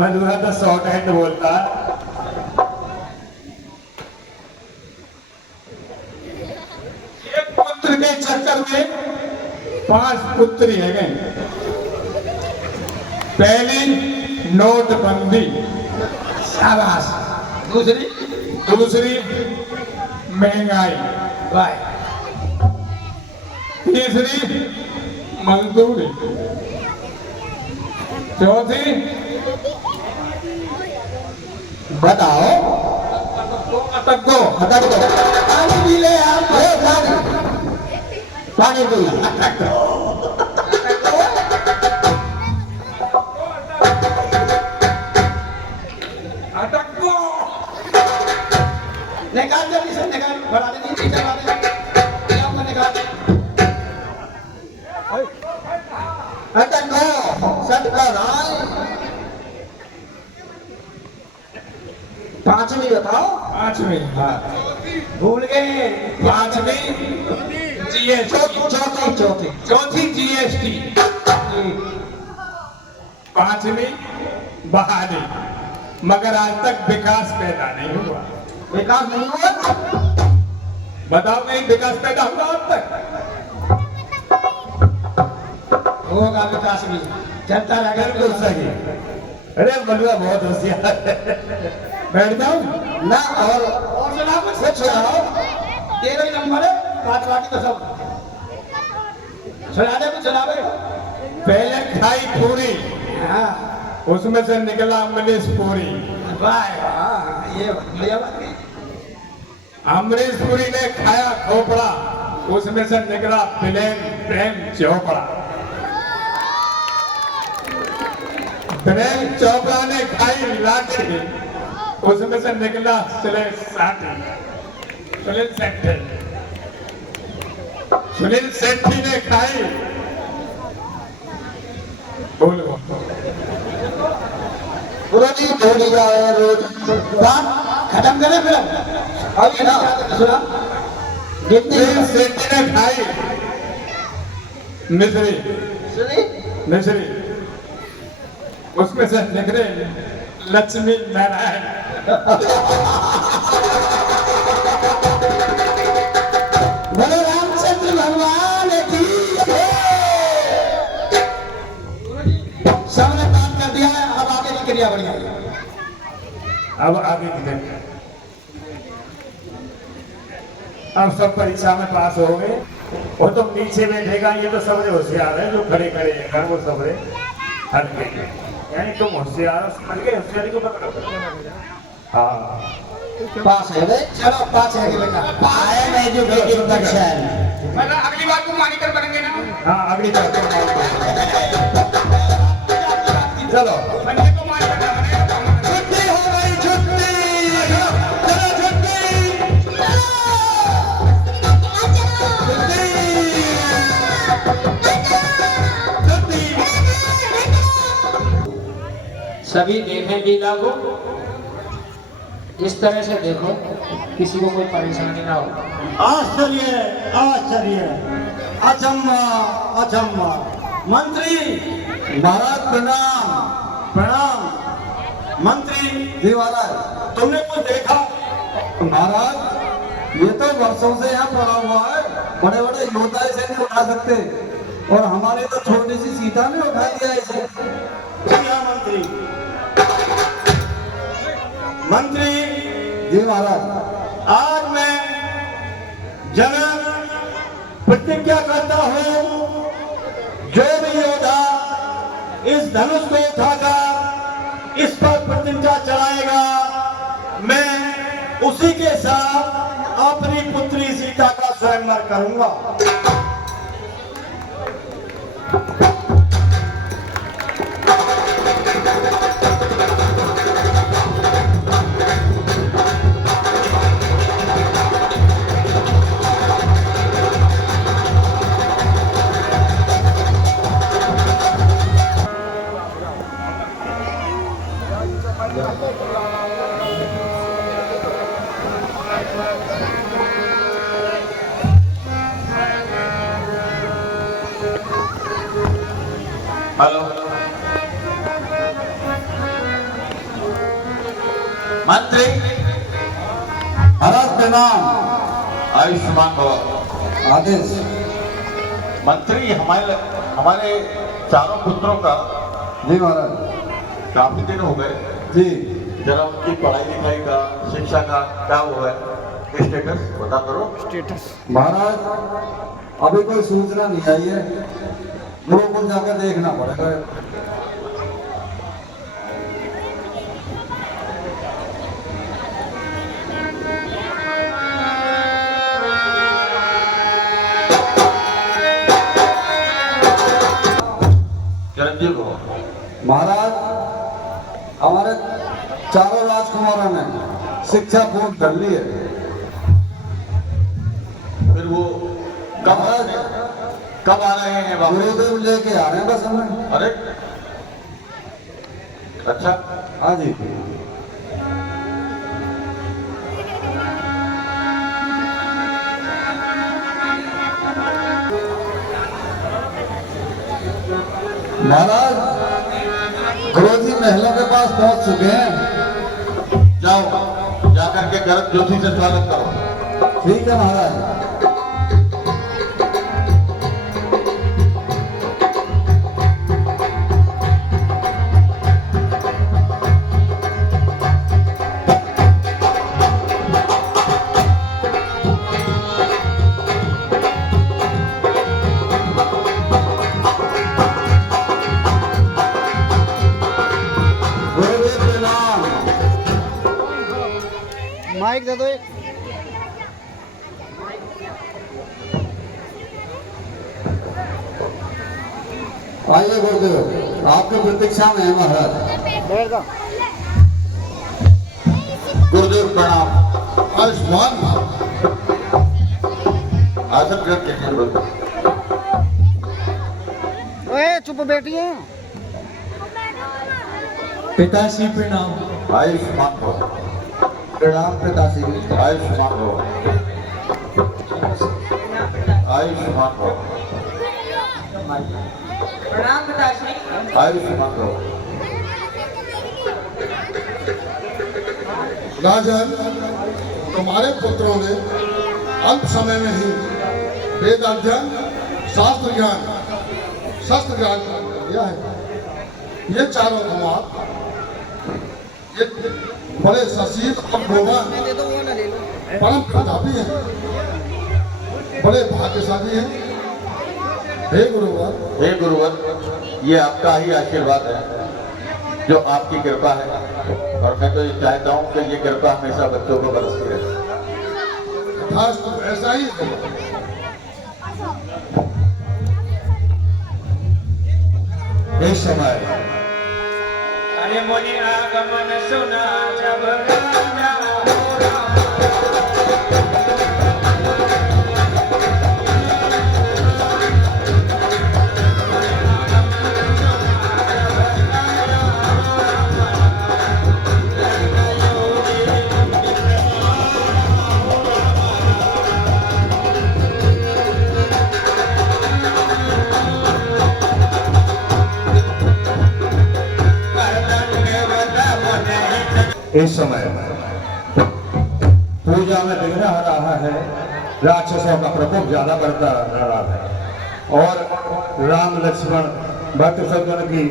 मनुआ तो शॉर्ट हैंड बोलता। एक पुत्र के चक्कर में 5 पुत्री है गए। पहली नोटबंदी, शाबाश। दूसरी महंगाई, तीसरी मजदूरी, चौथी बताओ। अटक दो। पानी पी ले आप, पानी पी। निकाल जल्दी से, निकाल, बढ़ा दे, नीचे चढ़ा दे, निकाल। अटको, सटका राय। 5वीं बताओ। 5वीं, हाँ भूल गए। 5वीं जीएसटी, चौथी जीएसटी, 5वीं बहाली। मगर आज तक विकास पैदा नहीं हुआ। विकास नहीं हुआ? बताओ नहीं विकास पैदा हुआ अब तक? होगा विकास भी, चलता रहेगा। बिल्कुल सही। अरे मनुआ बहुत होशियार है। बैठ जाओ ना। और सुना कुछ सुनाओ। 13 नंबर है, 5 बाकी तो सब सुना दे, कुछ सुना दे। पहले खाई पूरी, हाँ, उसमें से निकला अमरीश पुरी। वाह वाह, ये बढ़िया बात है। अमरीश पुरी ने खाया खोपड़ा, उसमें से निकला प्रेम चोपड़ा। प्रेम चोपड़ा ने खाई लाठी, उसमें से निकला सुनील शेट्टी। सुनील शेट्टी ने खाई, बोल रोटी धोनी जाए रोज। बात खत्म करें फिर अभी ना सुना। सुनील शेट्टी ने खाई मिश्री, उसमें से निकले लक्ष्मी नारायण। बोलो रामचंद्र भगवान की। सबने काम कर दिया है, अब आगे की क्रिया बढ़िया। अब आगे की देखते। अब सब परीक्षा में पास हो गए। वो तो नीचे बैठेगा, ये तो सबरे होशियार है जो खड़े खड़े हैं वो सबरे हट गए। यानी तुम होशियार हो, समझ गए, होशियारी को पकड़ो। हाँ पास है रे, चलो पास है बेटा। I am educated person. मतलब अगली बार को मॉनिटर बनेंगे ना। हाँ, अगली बार तो चलो बंदे को मॉनिटर बनेगा। छुट्टी हो गई, छुट्टी। चलो छुट्टी। सभी देखें लीला को, इस तरह से देखो किसी को कोई परेशानी ना हो। आश्चर्य आश्चर्य, अचम्मा अचम्मा। मंत्री महाराज प्रणाम। प्रणाम। मंत्री जी महाराज। तुमने कुछ देखा? महाराज ये तो वर्षों से यहाँ पड़ा हुआ है, बड़े बड़े योद्धा इसे नहीं उठा सकते, और हमारी तो छोटी सी सीता ने उठा दिया इसे। जी हाँ मंत्री। मंत्री जी महाराज। आज मैं जन्म प्रतिज्ञा करता हूँ, जो भी योद्धा इस धनुष को उठाकर इस पर प्रतिज्ञा चढ़ाएगा, मैं उसी के साथ अपनी पुत्री सीता का स्वयंवर करूंगा। हेलो मंत्री, महाराज प्रणाम। आयुष्मान भव। आदेश। मंत्री, हमारे चारों पुत्रों का जी महाराज। काफी दिन हो गए, जी जरा उनकी पढ़ाई लिखाई का, शिक्षा का क्या हुआ है, स्टेटस बता करो। महाराज अभी कोई सूचना नहीं आई है, गुरुकुल जाकर देखना पड़ेगा। चिरंजीव हो। महाराज हमारे चारों राजकुमारों ने शिक्षा पूर्ण कर ली है। फिर वो कब आ रहे हैं वापस? गुरुदेव लेके आ रहे हैं बस हमें। अरे अच्छा, हाँ जी। महाराज गुरुजी महलों के पास पहुंच चुके हैं। जाओ, जाकर के गर्भ ज्योति से स्वागत करो। ठीक है महाराज। माइक दे दो एक। आइए गुरुदेव, आपकी प्रतीक्षा में है महाराज। गुरुदेव प्रणाम। आयुष्मान आसन ग्रहण कीजिए। ओए चुप बैठिए। पिताश्री प्रणाम। आयुष्मान भव। प्रणाम पिताश्री। आयुष्मान भव। आयुष्मान भव। प्रणाम पिताश्री। आयुष्मान भव। राजन, तुम्हारे पुत्रों ने अल्प समय में ही वेद अध्ययन, शास्त्र ज्ञान, शस्त्र ज्ञान दिया है। ये चारों कुमार ये बड़े सशील और गोवान परम प्रतापी हैं। बड़े भाग्यशाली हैं। हे गुरुवर, हे गुरुवर, ये आपका ही आशीर्वाद है, जो आपकी कृपा है, और मैं तो ये चाहता हूँ कि ये कृपा हमेशा बच्चों को बरसती रहे। तथास्तु, ऐसा ही होगा। इस समय अरे मुनि आगमन सुना जब राजा हो राम। इस समय पूजा में विघ्न आ रहा है, राक्षसों का प्रकोप ज्यादा बढ़ता रहा है, और राम लक्ष्मण भक्त सज्जन की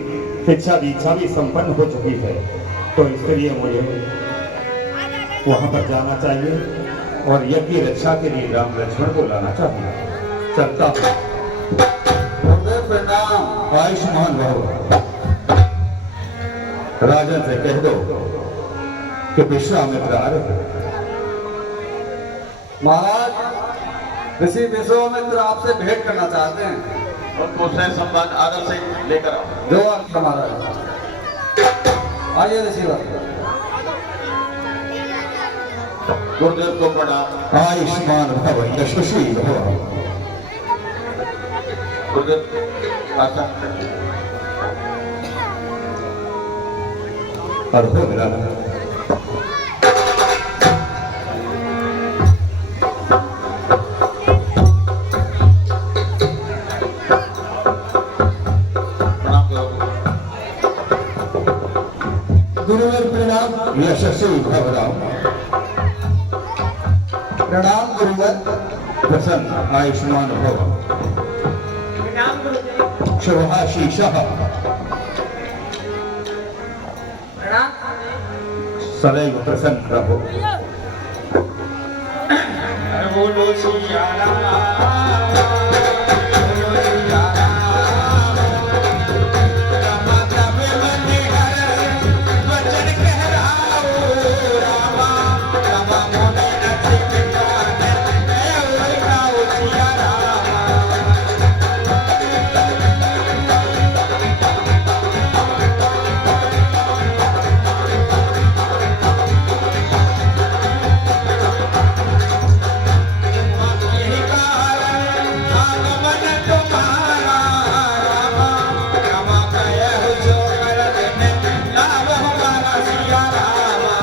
शिक्षा दीक्षा भी संपन्न हो चुकी है। तो इसके लिए मुझे वहां पर जाना चाहिए और यज्ञ की रक्षा के लिए राम लक्ष्मण को लाना चाहिए। चलता हूं। प्रणाम। आयुष्मान रहो। राजन से कह दो कि विश्वामित्र आ रहे हैं। महाराज, ऋषि विश्वामित्र आपसे भेंट करना चाहते हैं। उनको सह सम्मान आदर से लेकर आओ। जो आपका महाराज, आइए ऋषिवर। गुरुदेव को प्रणाम। आयुष्मान भव, यशस्वी भव। गुरुदेव आशा और हो मिला गुरुवर प्रणाम। यशस्वी भव राम। प्रणाम गुरुवर। प्रसन्न आयुष्मान भव। शुभाशीष सदैव प्रसन्न रहो। बोलो सिया राम, बोलो सिया राम। रमाता में मन हर वचन कहराओ रामा। रमा मोने नथी पिटान, मैं ओए गाओ सिया राम। यही कारण आगमन तुम्हारा रामा। रमा कह जो कर देने नाम हमारा सिया रामा।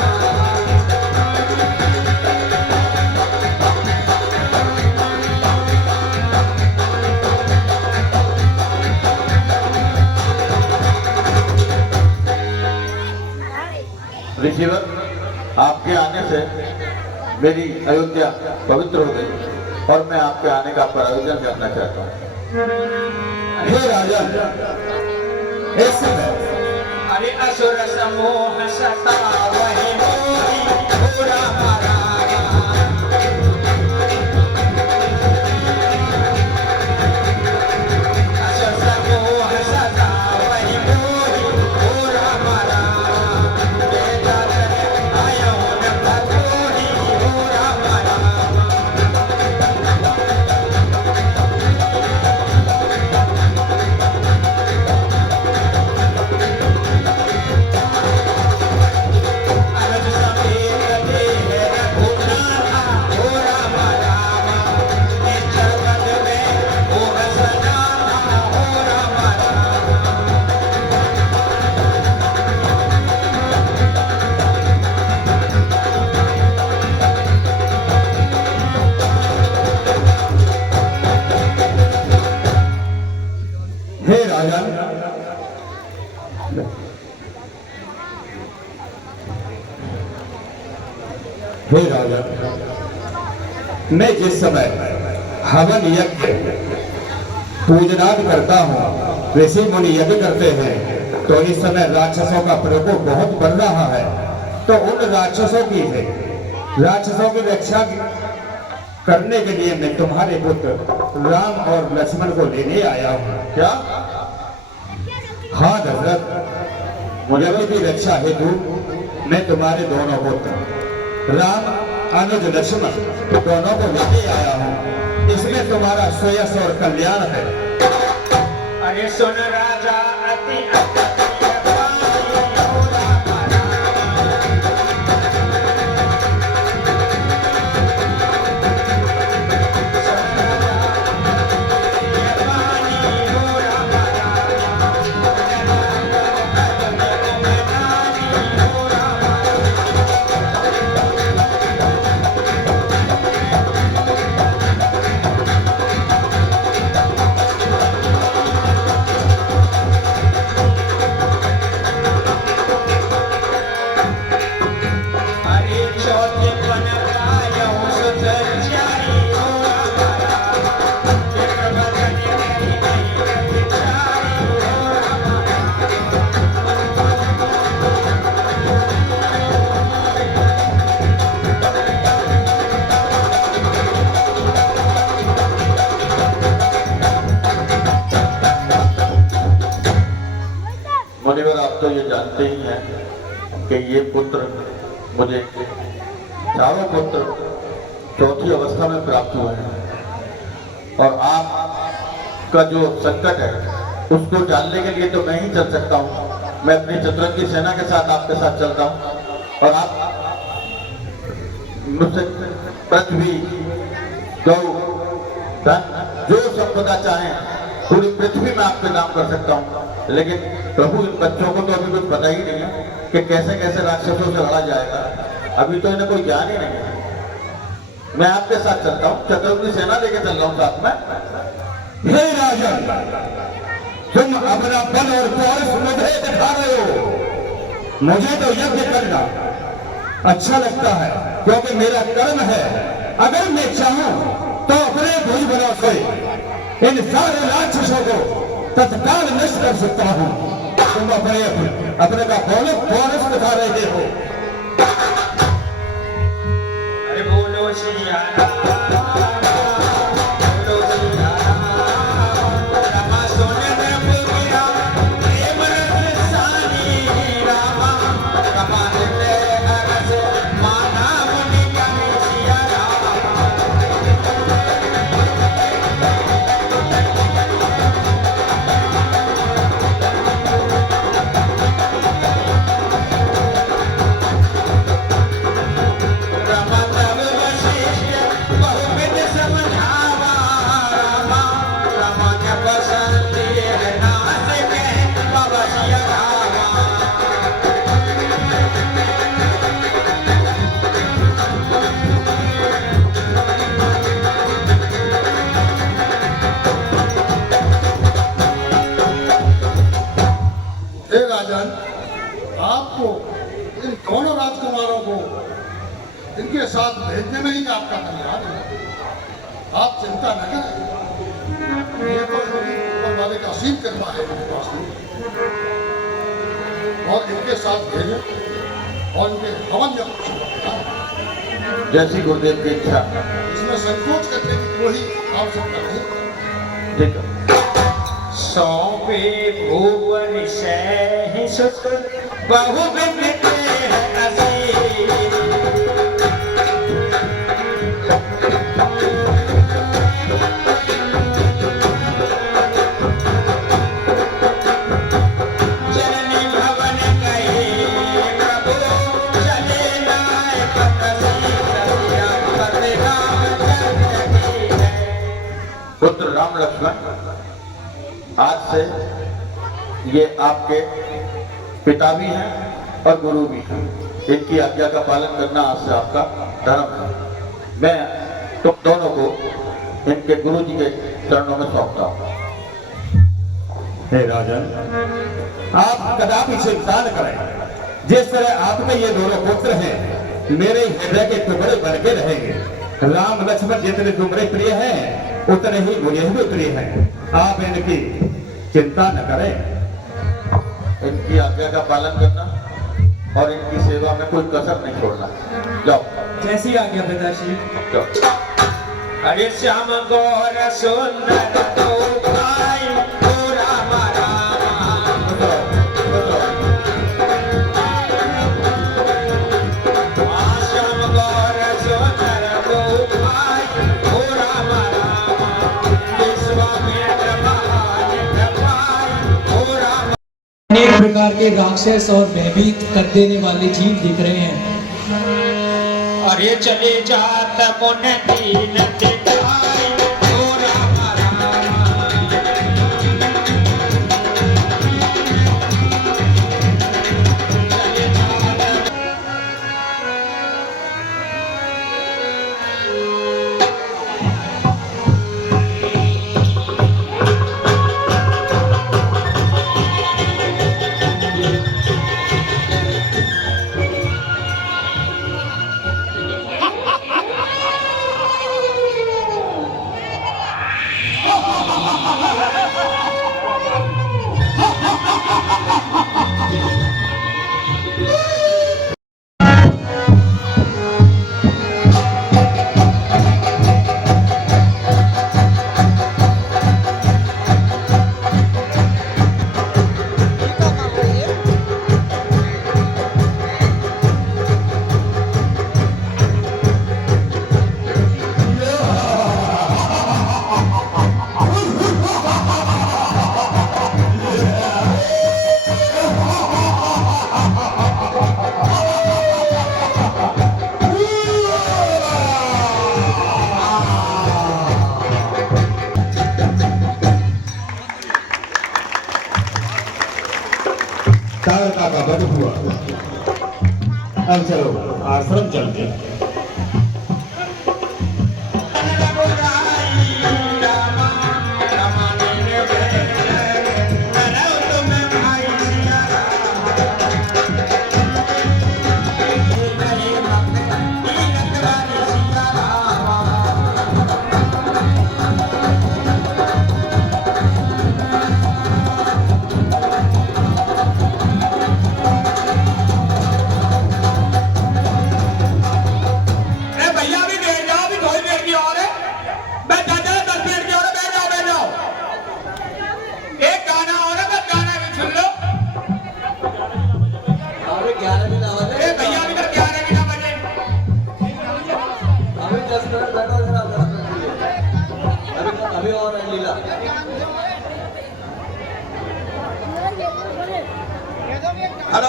ऋषिवर, आपके आने से मेरी अयोध्या पवित्र हो गई, और मैं आपके आने का प्रयोजन करना चाहता हूँ। हे राजन, इस समय अरे असुर समूह सतावहि मोहि घोरा मरावा। असुर समूह सतावहि मोहि घोरा मरावा। बेटा आयो न भगोहि घोरा मरावा। अरज समेत देह रघुनाथा घोरा मरावा। निश्चल पद में मोह सनाथा घोरा मरावा। हे राजन, हे राजन, मैं जिस समय हवन यज्ञ पूजनाद करता हूँ, ऋषि मुनि यज्ञ करते हैं, तो इस समय राक्षसों का प्रकोप बहुत बढ़ रहा है। तो उन राक्षसों की रक्षा करने के लिए मैं तुम्हारे पुत्र राम और लक्ष्मण को लेने आया हूँ। क्या? हाँ दशरथ, मुझे भी रक्षा हेतु मैं तुम्हारे दोनों पुत्र राम अनुज लक्ष्मण दोनों को लेके आया हूँ। इसमें तुम्हारा श्रेयस और कल्याण है। अरे सुन राजा अति मुनिवर, आप तो ये जानते ही हैं कि ये पुत्र मुझे चारों पुत्र चौथी अवस्था में प्राप्त हुए हैं और आपका जो संकट है उसको जानने के लिए तो मैं ही चल सकता हूँ। मैं अपनी चतुरंगी सेना के साथ आपके साथ चलता हूँ और आप मुझसे पृथ्वी, गौ, धन, जो संपदा चाहें पूरी पृथ्वी में आपके नाम कर सकता हूँ। लेकिन प्रभु, इन बच्चों को तो अभी कुछ पता ही नहीं है कि कैसे कैसे राक्षसों से लड़ा जाएगा। अभी तो इन्हें कोई ज्ञान ही नहीं है। मैं आपके साथ चलता हूँ, चतुर्मुखी सेना लेके चल रहा हूँ साथ में। हे राजन, तुम अपना बल और पौरुष मुझे दिखा रहे हो। मुझे तो यज्ञ करना अच्छा लगता है क्योंकि मेरा कर्म है। अगर मैं चाहूं तो अपने भुजबलों से इन सारे राक्षसों को तत्काल नष्ट कर सकता हूं। तुम अपने का पौरुष दिखा रहे हो। अरे बोलो श्री राम, बोलो श्री राम। रमा सोने में पुगिया प्रेम रस सानी रामा। रमा नित्य अरस माना मुनि कवि सिया राम। रमा तब वशिष्ठ बहुविध समझावा रामा। रमा ने बसंती नास के बवसिया रामा। हे राजन, आपको इन दोनों राजकुमारों को इनके साथ भेजने में ही आपका कल्याण है। आप चिंता न करें, ये तो ऊपर वाले का असीम कृपा है मेरे पास में। और इनके साथ भेजें और इनके हवन या जैसी गुरुदेव की इच्छा। इसमें संकोच करने की कोई आवश्यकता नहीं। ठीक है। सौंपे भुवन सह सुत बहुविध के असीम। जननी भवन गए प्रभु चले लाए पतसी ससिया पति रामचंद्र की है। पुत्र राम लक्ष्मण, आज से ये आपके पिता भी हैं और गुरु भी हैं। इनकी आज्ञा का पालन करना आज से आपका धर्म है। मैं तुम दोनों को इनके गुरु जी के चरणों में सौंपता हूँ। हे राजन, आप कदापि चिंता न करें। जिस तरह आप में ये दोनों पुत्र हैं, मेरे हृदय के टुकड़े बन के रहेंगे। राम लक्ष्मण जितने टुकड़े प्रिय हैं, उतने ही मुझे भी प्रिय हैं। आप इनकी चिंता न करें। इनकी आज्ञा का पालन करना और इनकी सेवा में कोई कसर नहीं छोड़ना। जाओ। जैसी आज्ञा पिताश्री। जाओ। अरे श्याम गौर सुंदर तो भाई ओ राम श्याम गौर सुंदर तो भाई ओ राम विश्वामित्र महान भाई ओ राम। अनेक प्रकार के राक्षस और भयभीत कर देने वाले जीव दिख रहे हैं। अरे चले जात मुन दीन दिखाई ओ राम तारका का वध हुआ। अब चलो आश्रम चलते हैं। हेलो,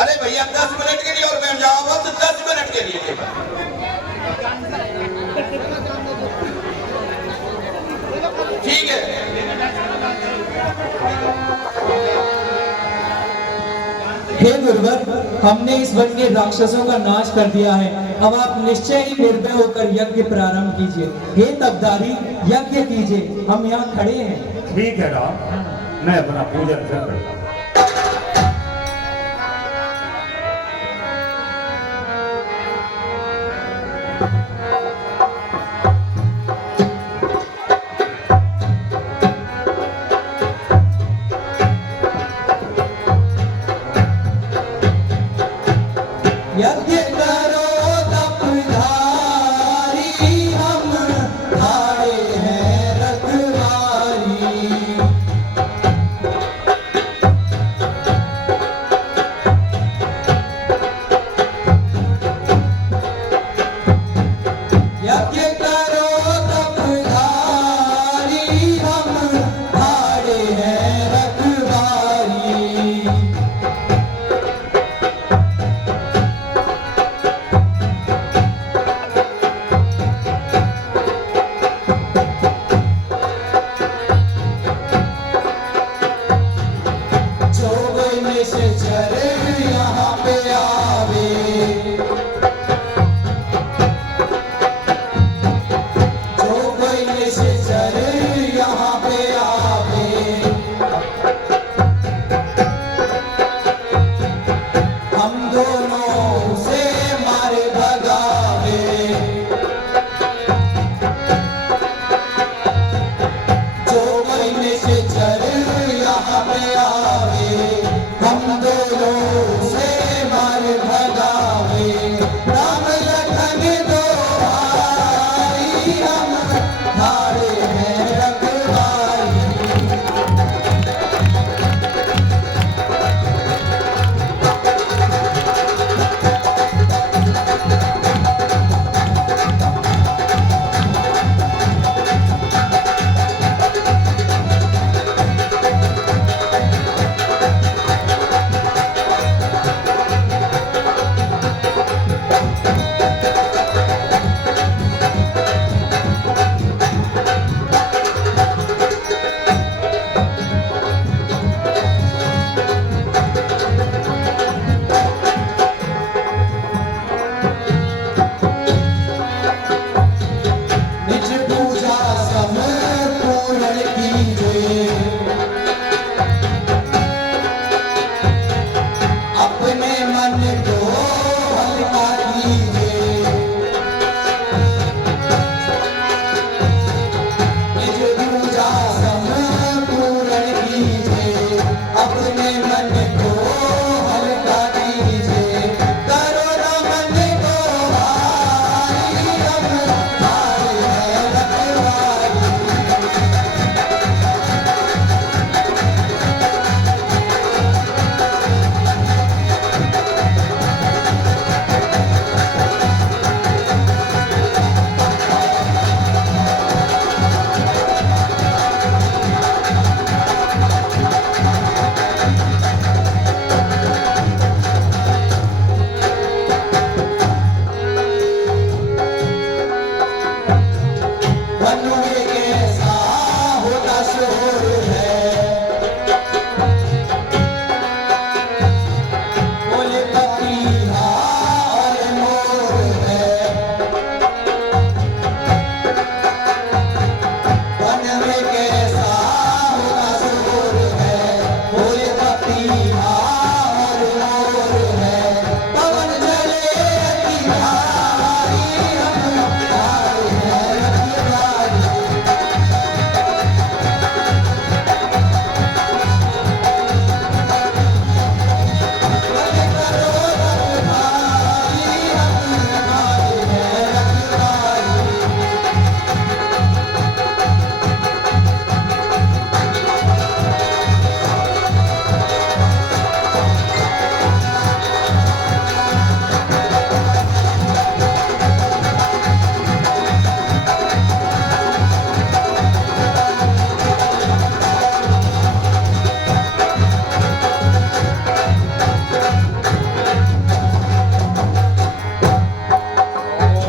अरे भैया 10 मिनट के लिए और बैठ जाओ, बस 10 मिनट के लिए। ठीक है। हे गुरुवर, हमने इस वन के राक्षसों का नाश कर दिया है। अब आप निश्चय ही निर्भय होकर यज्ञ प्रारंभ कीजिए। हे तपधारी, यज्ञ कीजिए, हम यहाँ खड़े हैं। ठीक है राम, मैं अपना पूजन करता हूँ। यज्ञ करो तपधारी, हम खड़े हैं रखवारी। यज्ञ करो तपधारी, हम खड़े हैं रखवारी। से चरे यहाँ पे आवे, जो कोई से चरे यहाँ पे आवे। हम दोनों से मारे भगावे, जो कोई से चरे यहाँ पे आवे। हम दोनों से मार भगावे, राम लखन दो भाई। होता शोर है बोले पपीहा और मोर है वन में कैसा होता शोर है बोले पपीहा और मोर है पवन चले अति भारी हम आए हैं रखवारी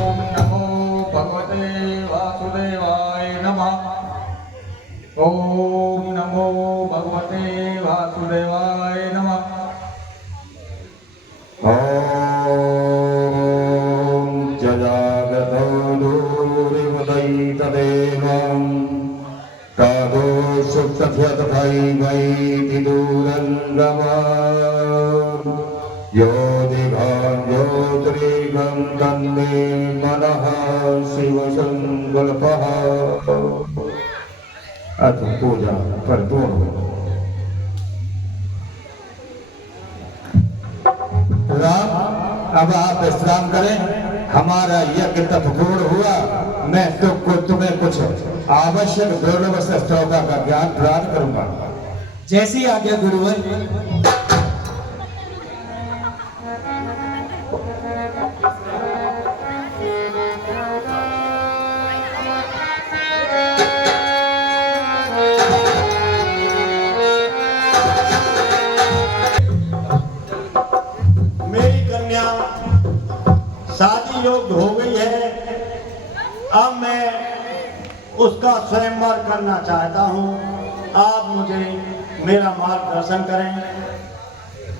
ओम नमो भगवते वासुदेवाय नमः। ओम नमो भगवते वासुदेवाय नमः। ॐ जजागतो दूरिमुदयितदेवं कादो सुप्तथ्यतथैवैति दूरङ्गवान् यो दिघां ज्योतिर्गं तन्मे मनः शिवसङ्कल्पः अथ पूजा परिपूर्ण राम अब आप विश्राम करें हमारा यज्ञ तप पूर्ण हुआ मैं तुम्हें कुछ आवश्यक व्यवस्था का ज्ञान प्रदान करूंगा जैसी आज्ञा गुरुवर। मेरी कन्या शादी योग्य हो गई है। अब मैं उसका स्वयंवर करना चाहता हूँ। आप मुझे मेरा मार्गदर्शन करें।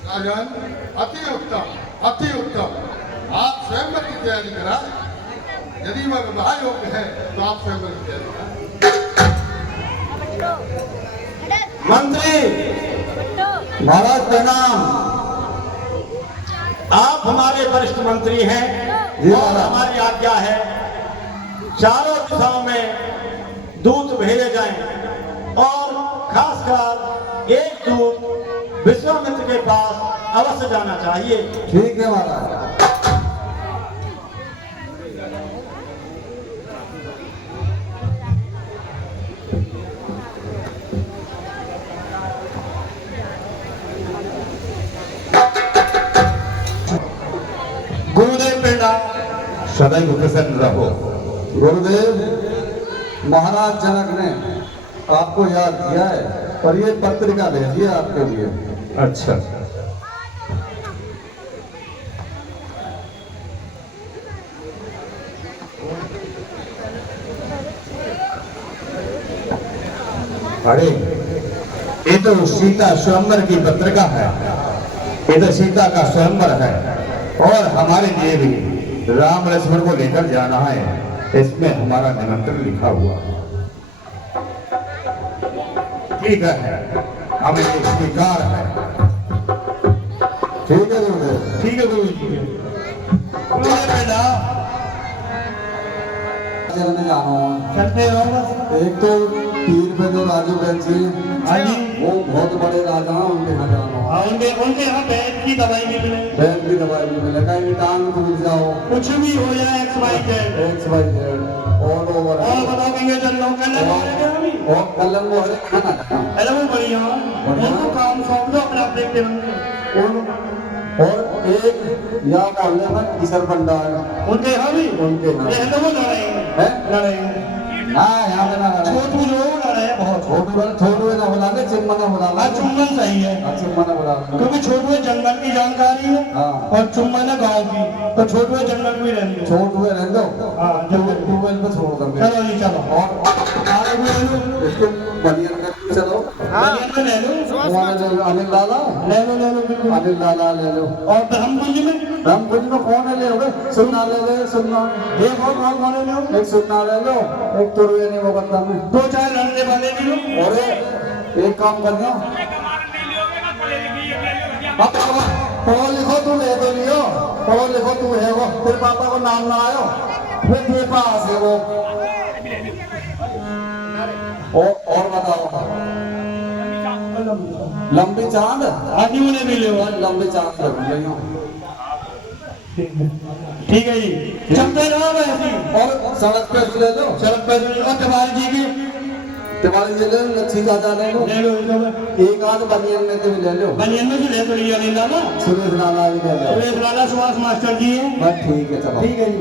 राजन, अति उत्तम, अति उत्तम। आप स्वयंवर की तैयारी कराएं। यदि वह विवाह योग्य है तो आप स्वयंवर की तैयारी कराएं। मंत्री महाराज प्रणाम। आप हमारे वरिष्ठ मंत्री हैं जी और महाराज। हमारी आज्ञा है चारों दिशाओं में दूत भेजे जाएं और खासकर एक दूत विश्वामित्र के पास अवश्य जाना चाहिए। ठीक है महाराज। गुरुदेव बेटा सदैव प्रसन्न रहो गुरुदेव, महाराज जनक ने आपको याद किया है और ये पत्रिका भेजी है आपके लिए। अच्छा अरे ये तो सीता स्वयंवर की पत्रिका है। ये तो सीता का स्वयंवर है और हमारे लिए भी राम लक्ष्मण को लेकर जाना है। इसमें हमारा निमंत्रण लिखा हुआ है। ठीक है, हमें ये स्वीकार है। ठीक है गुरुदेव। ठीक है गुरु जी। बेटा चलने जाना हूँ। चलते रहो बस। एक तो पीर पे जो राजू बहन जी, हाँ जी। वो बहुत बड़े राजा हैं, उनके यहाँ जाना हूँ। उनके यहाँ बैठ की दवाई भी मिले, बैन की दवाई भी मिले, कहीं टांग टूट जाओ, कुछ भी हो जाए XYZ। XYZ all over. और बताओ कहीं चल रहा हूँ कल और कलम वो है खाना खाना। अरे वो बढ़िया उनको काम सौंप दो अपने आप देखते होंगे। और एक यहाँ मोहल्ले में किशोर भंडार, उनके यहाँ भी उनके यहाँ ये तो वो लड़े है। लड़े हाँ यहाँ पे ना लड़ाई। छोटू जो लड़े बहुत छोटू ना बुला ले, चिम्मा ना बुला ले। चुम्बन सही है चिम्मा ना बुला ले। क्योंकि छोटू जंगल की जानकारी है हाँ। और चुम्बन है गाँव की, तो छोटू जंगल में रहती है। छोटू रहने दो, हाँ, ट्यूबवेल पे छोड़ दो। चलो जी चलो। और आगे भी इसको बनियन कर चलो। बनियन में ले लो। अनिल लाला ले लो बिल्कुल। अनिल लाला ले लो। और ब्रह्मकुंज में? ब्रह्मकुंज में कौन है ले लो? सुनना ले लो, सुनना। एक और कौन ले लो? एक सुनना ले लो, एक तुरवेनी मुकद्दम में। 2-4 लड़ने वाले भी लो। और एक काम करना, पढ़ो लिखो तू ले तो लियो, पढ़ो लिखो तू है वो, तेरे पापा को नाम ना आयो, फिर तेरे पास है वो। और बताओ, लंबी चांद आदमी उन्हें भी ले लो। लंबी चांद कर लियो। ठीक है जी, चलते रहो वैसे। और सड़क पे ले लो, सड़क पर और तिवारी जी की तिवारी जी ले लो, लच्छी चाचा ले लो, ले लो। एक आध बनियन में तो भी ले लो। बनियन में से ले तो लिया नहीं लाला। सुरेश लाला भी ले लो। सुरेश लाला सुभाष मास्टर जी है। बस ठीक है, चलो ठीक है जी।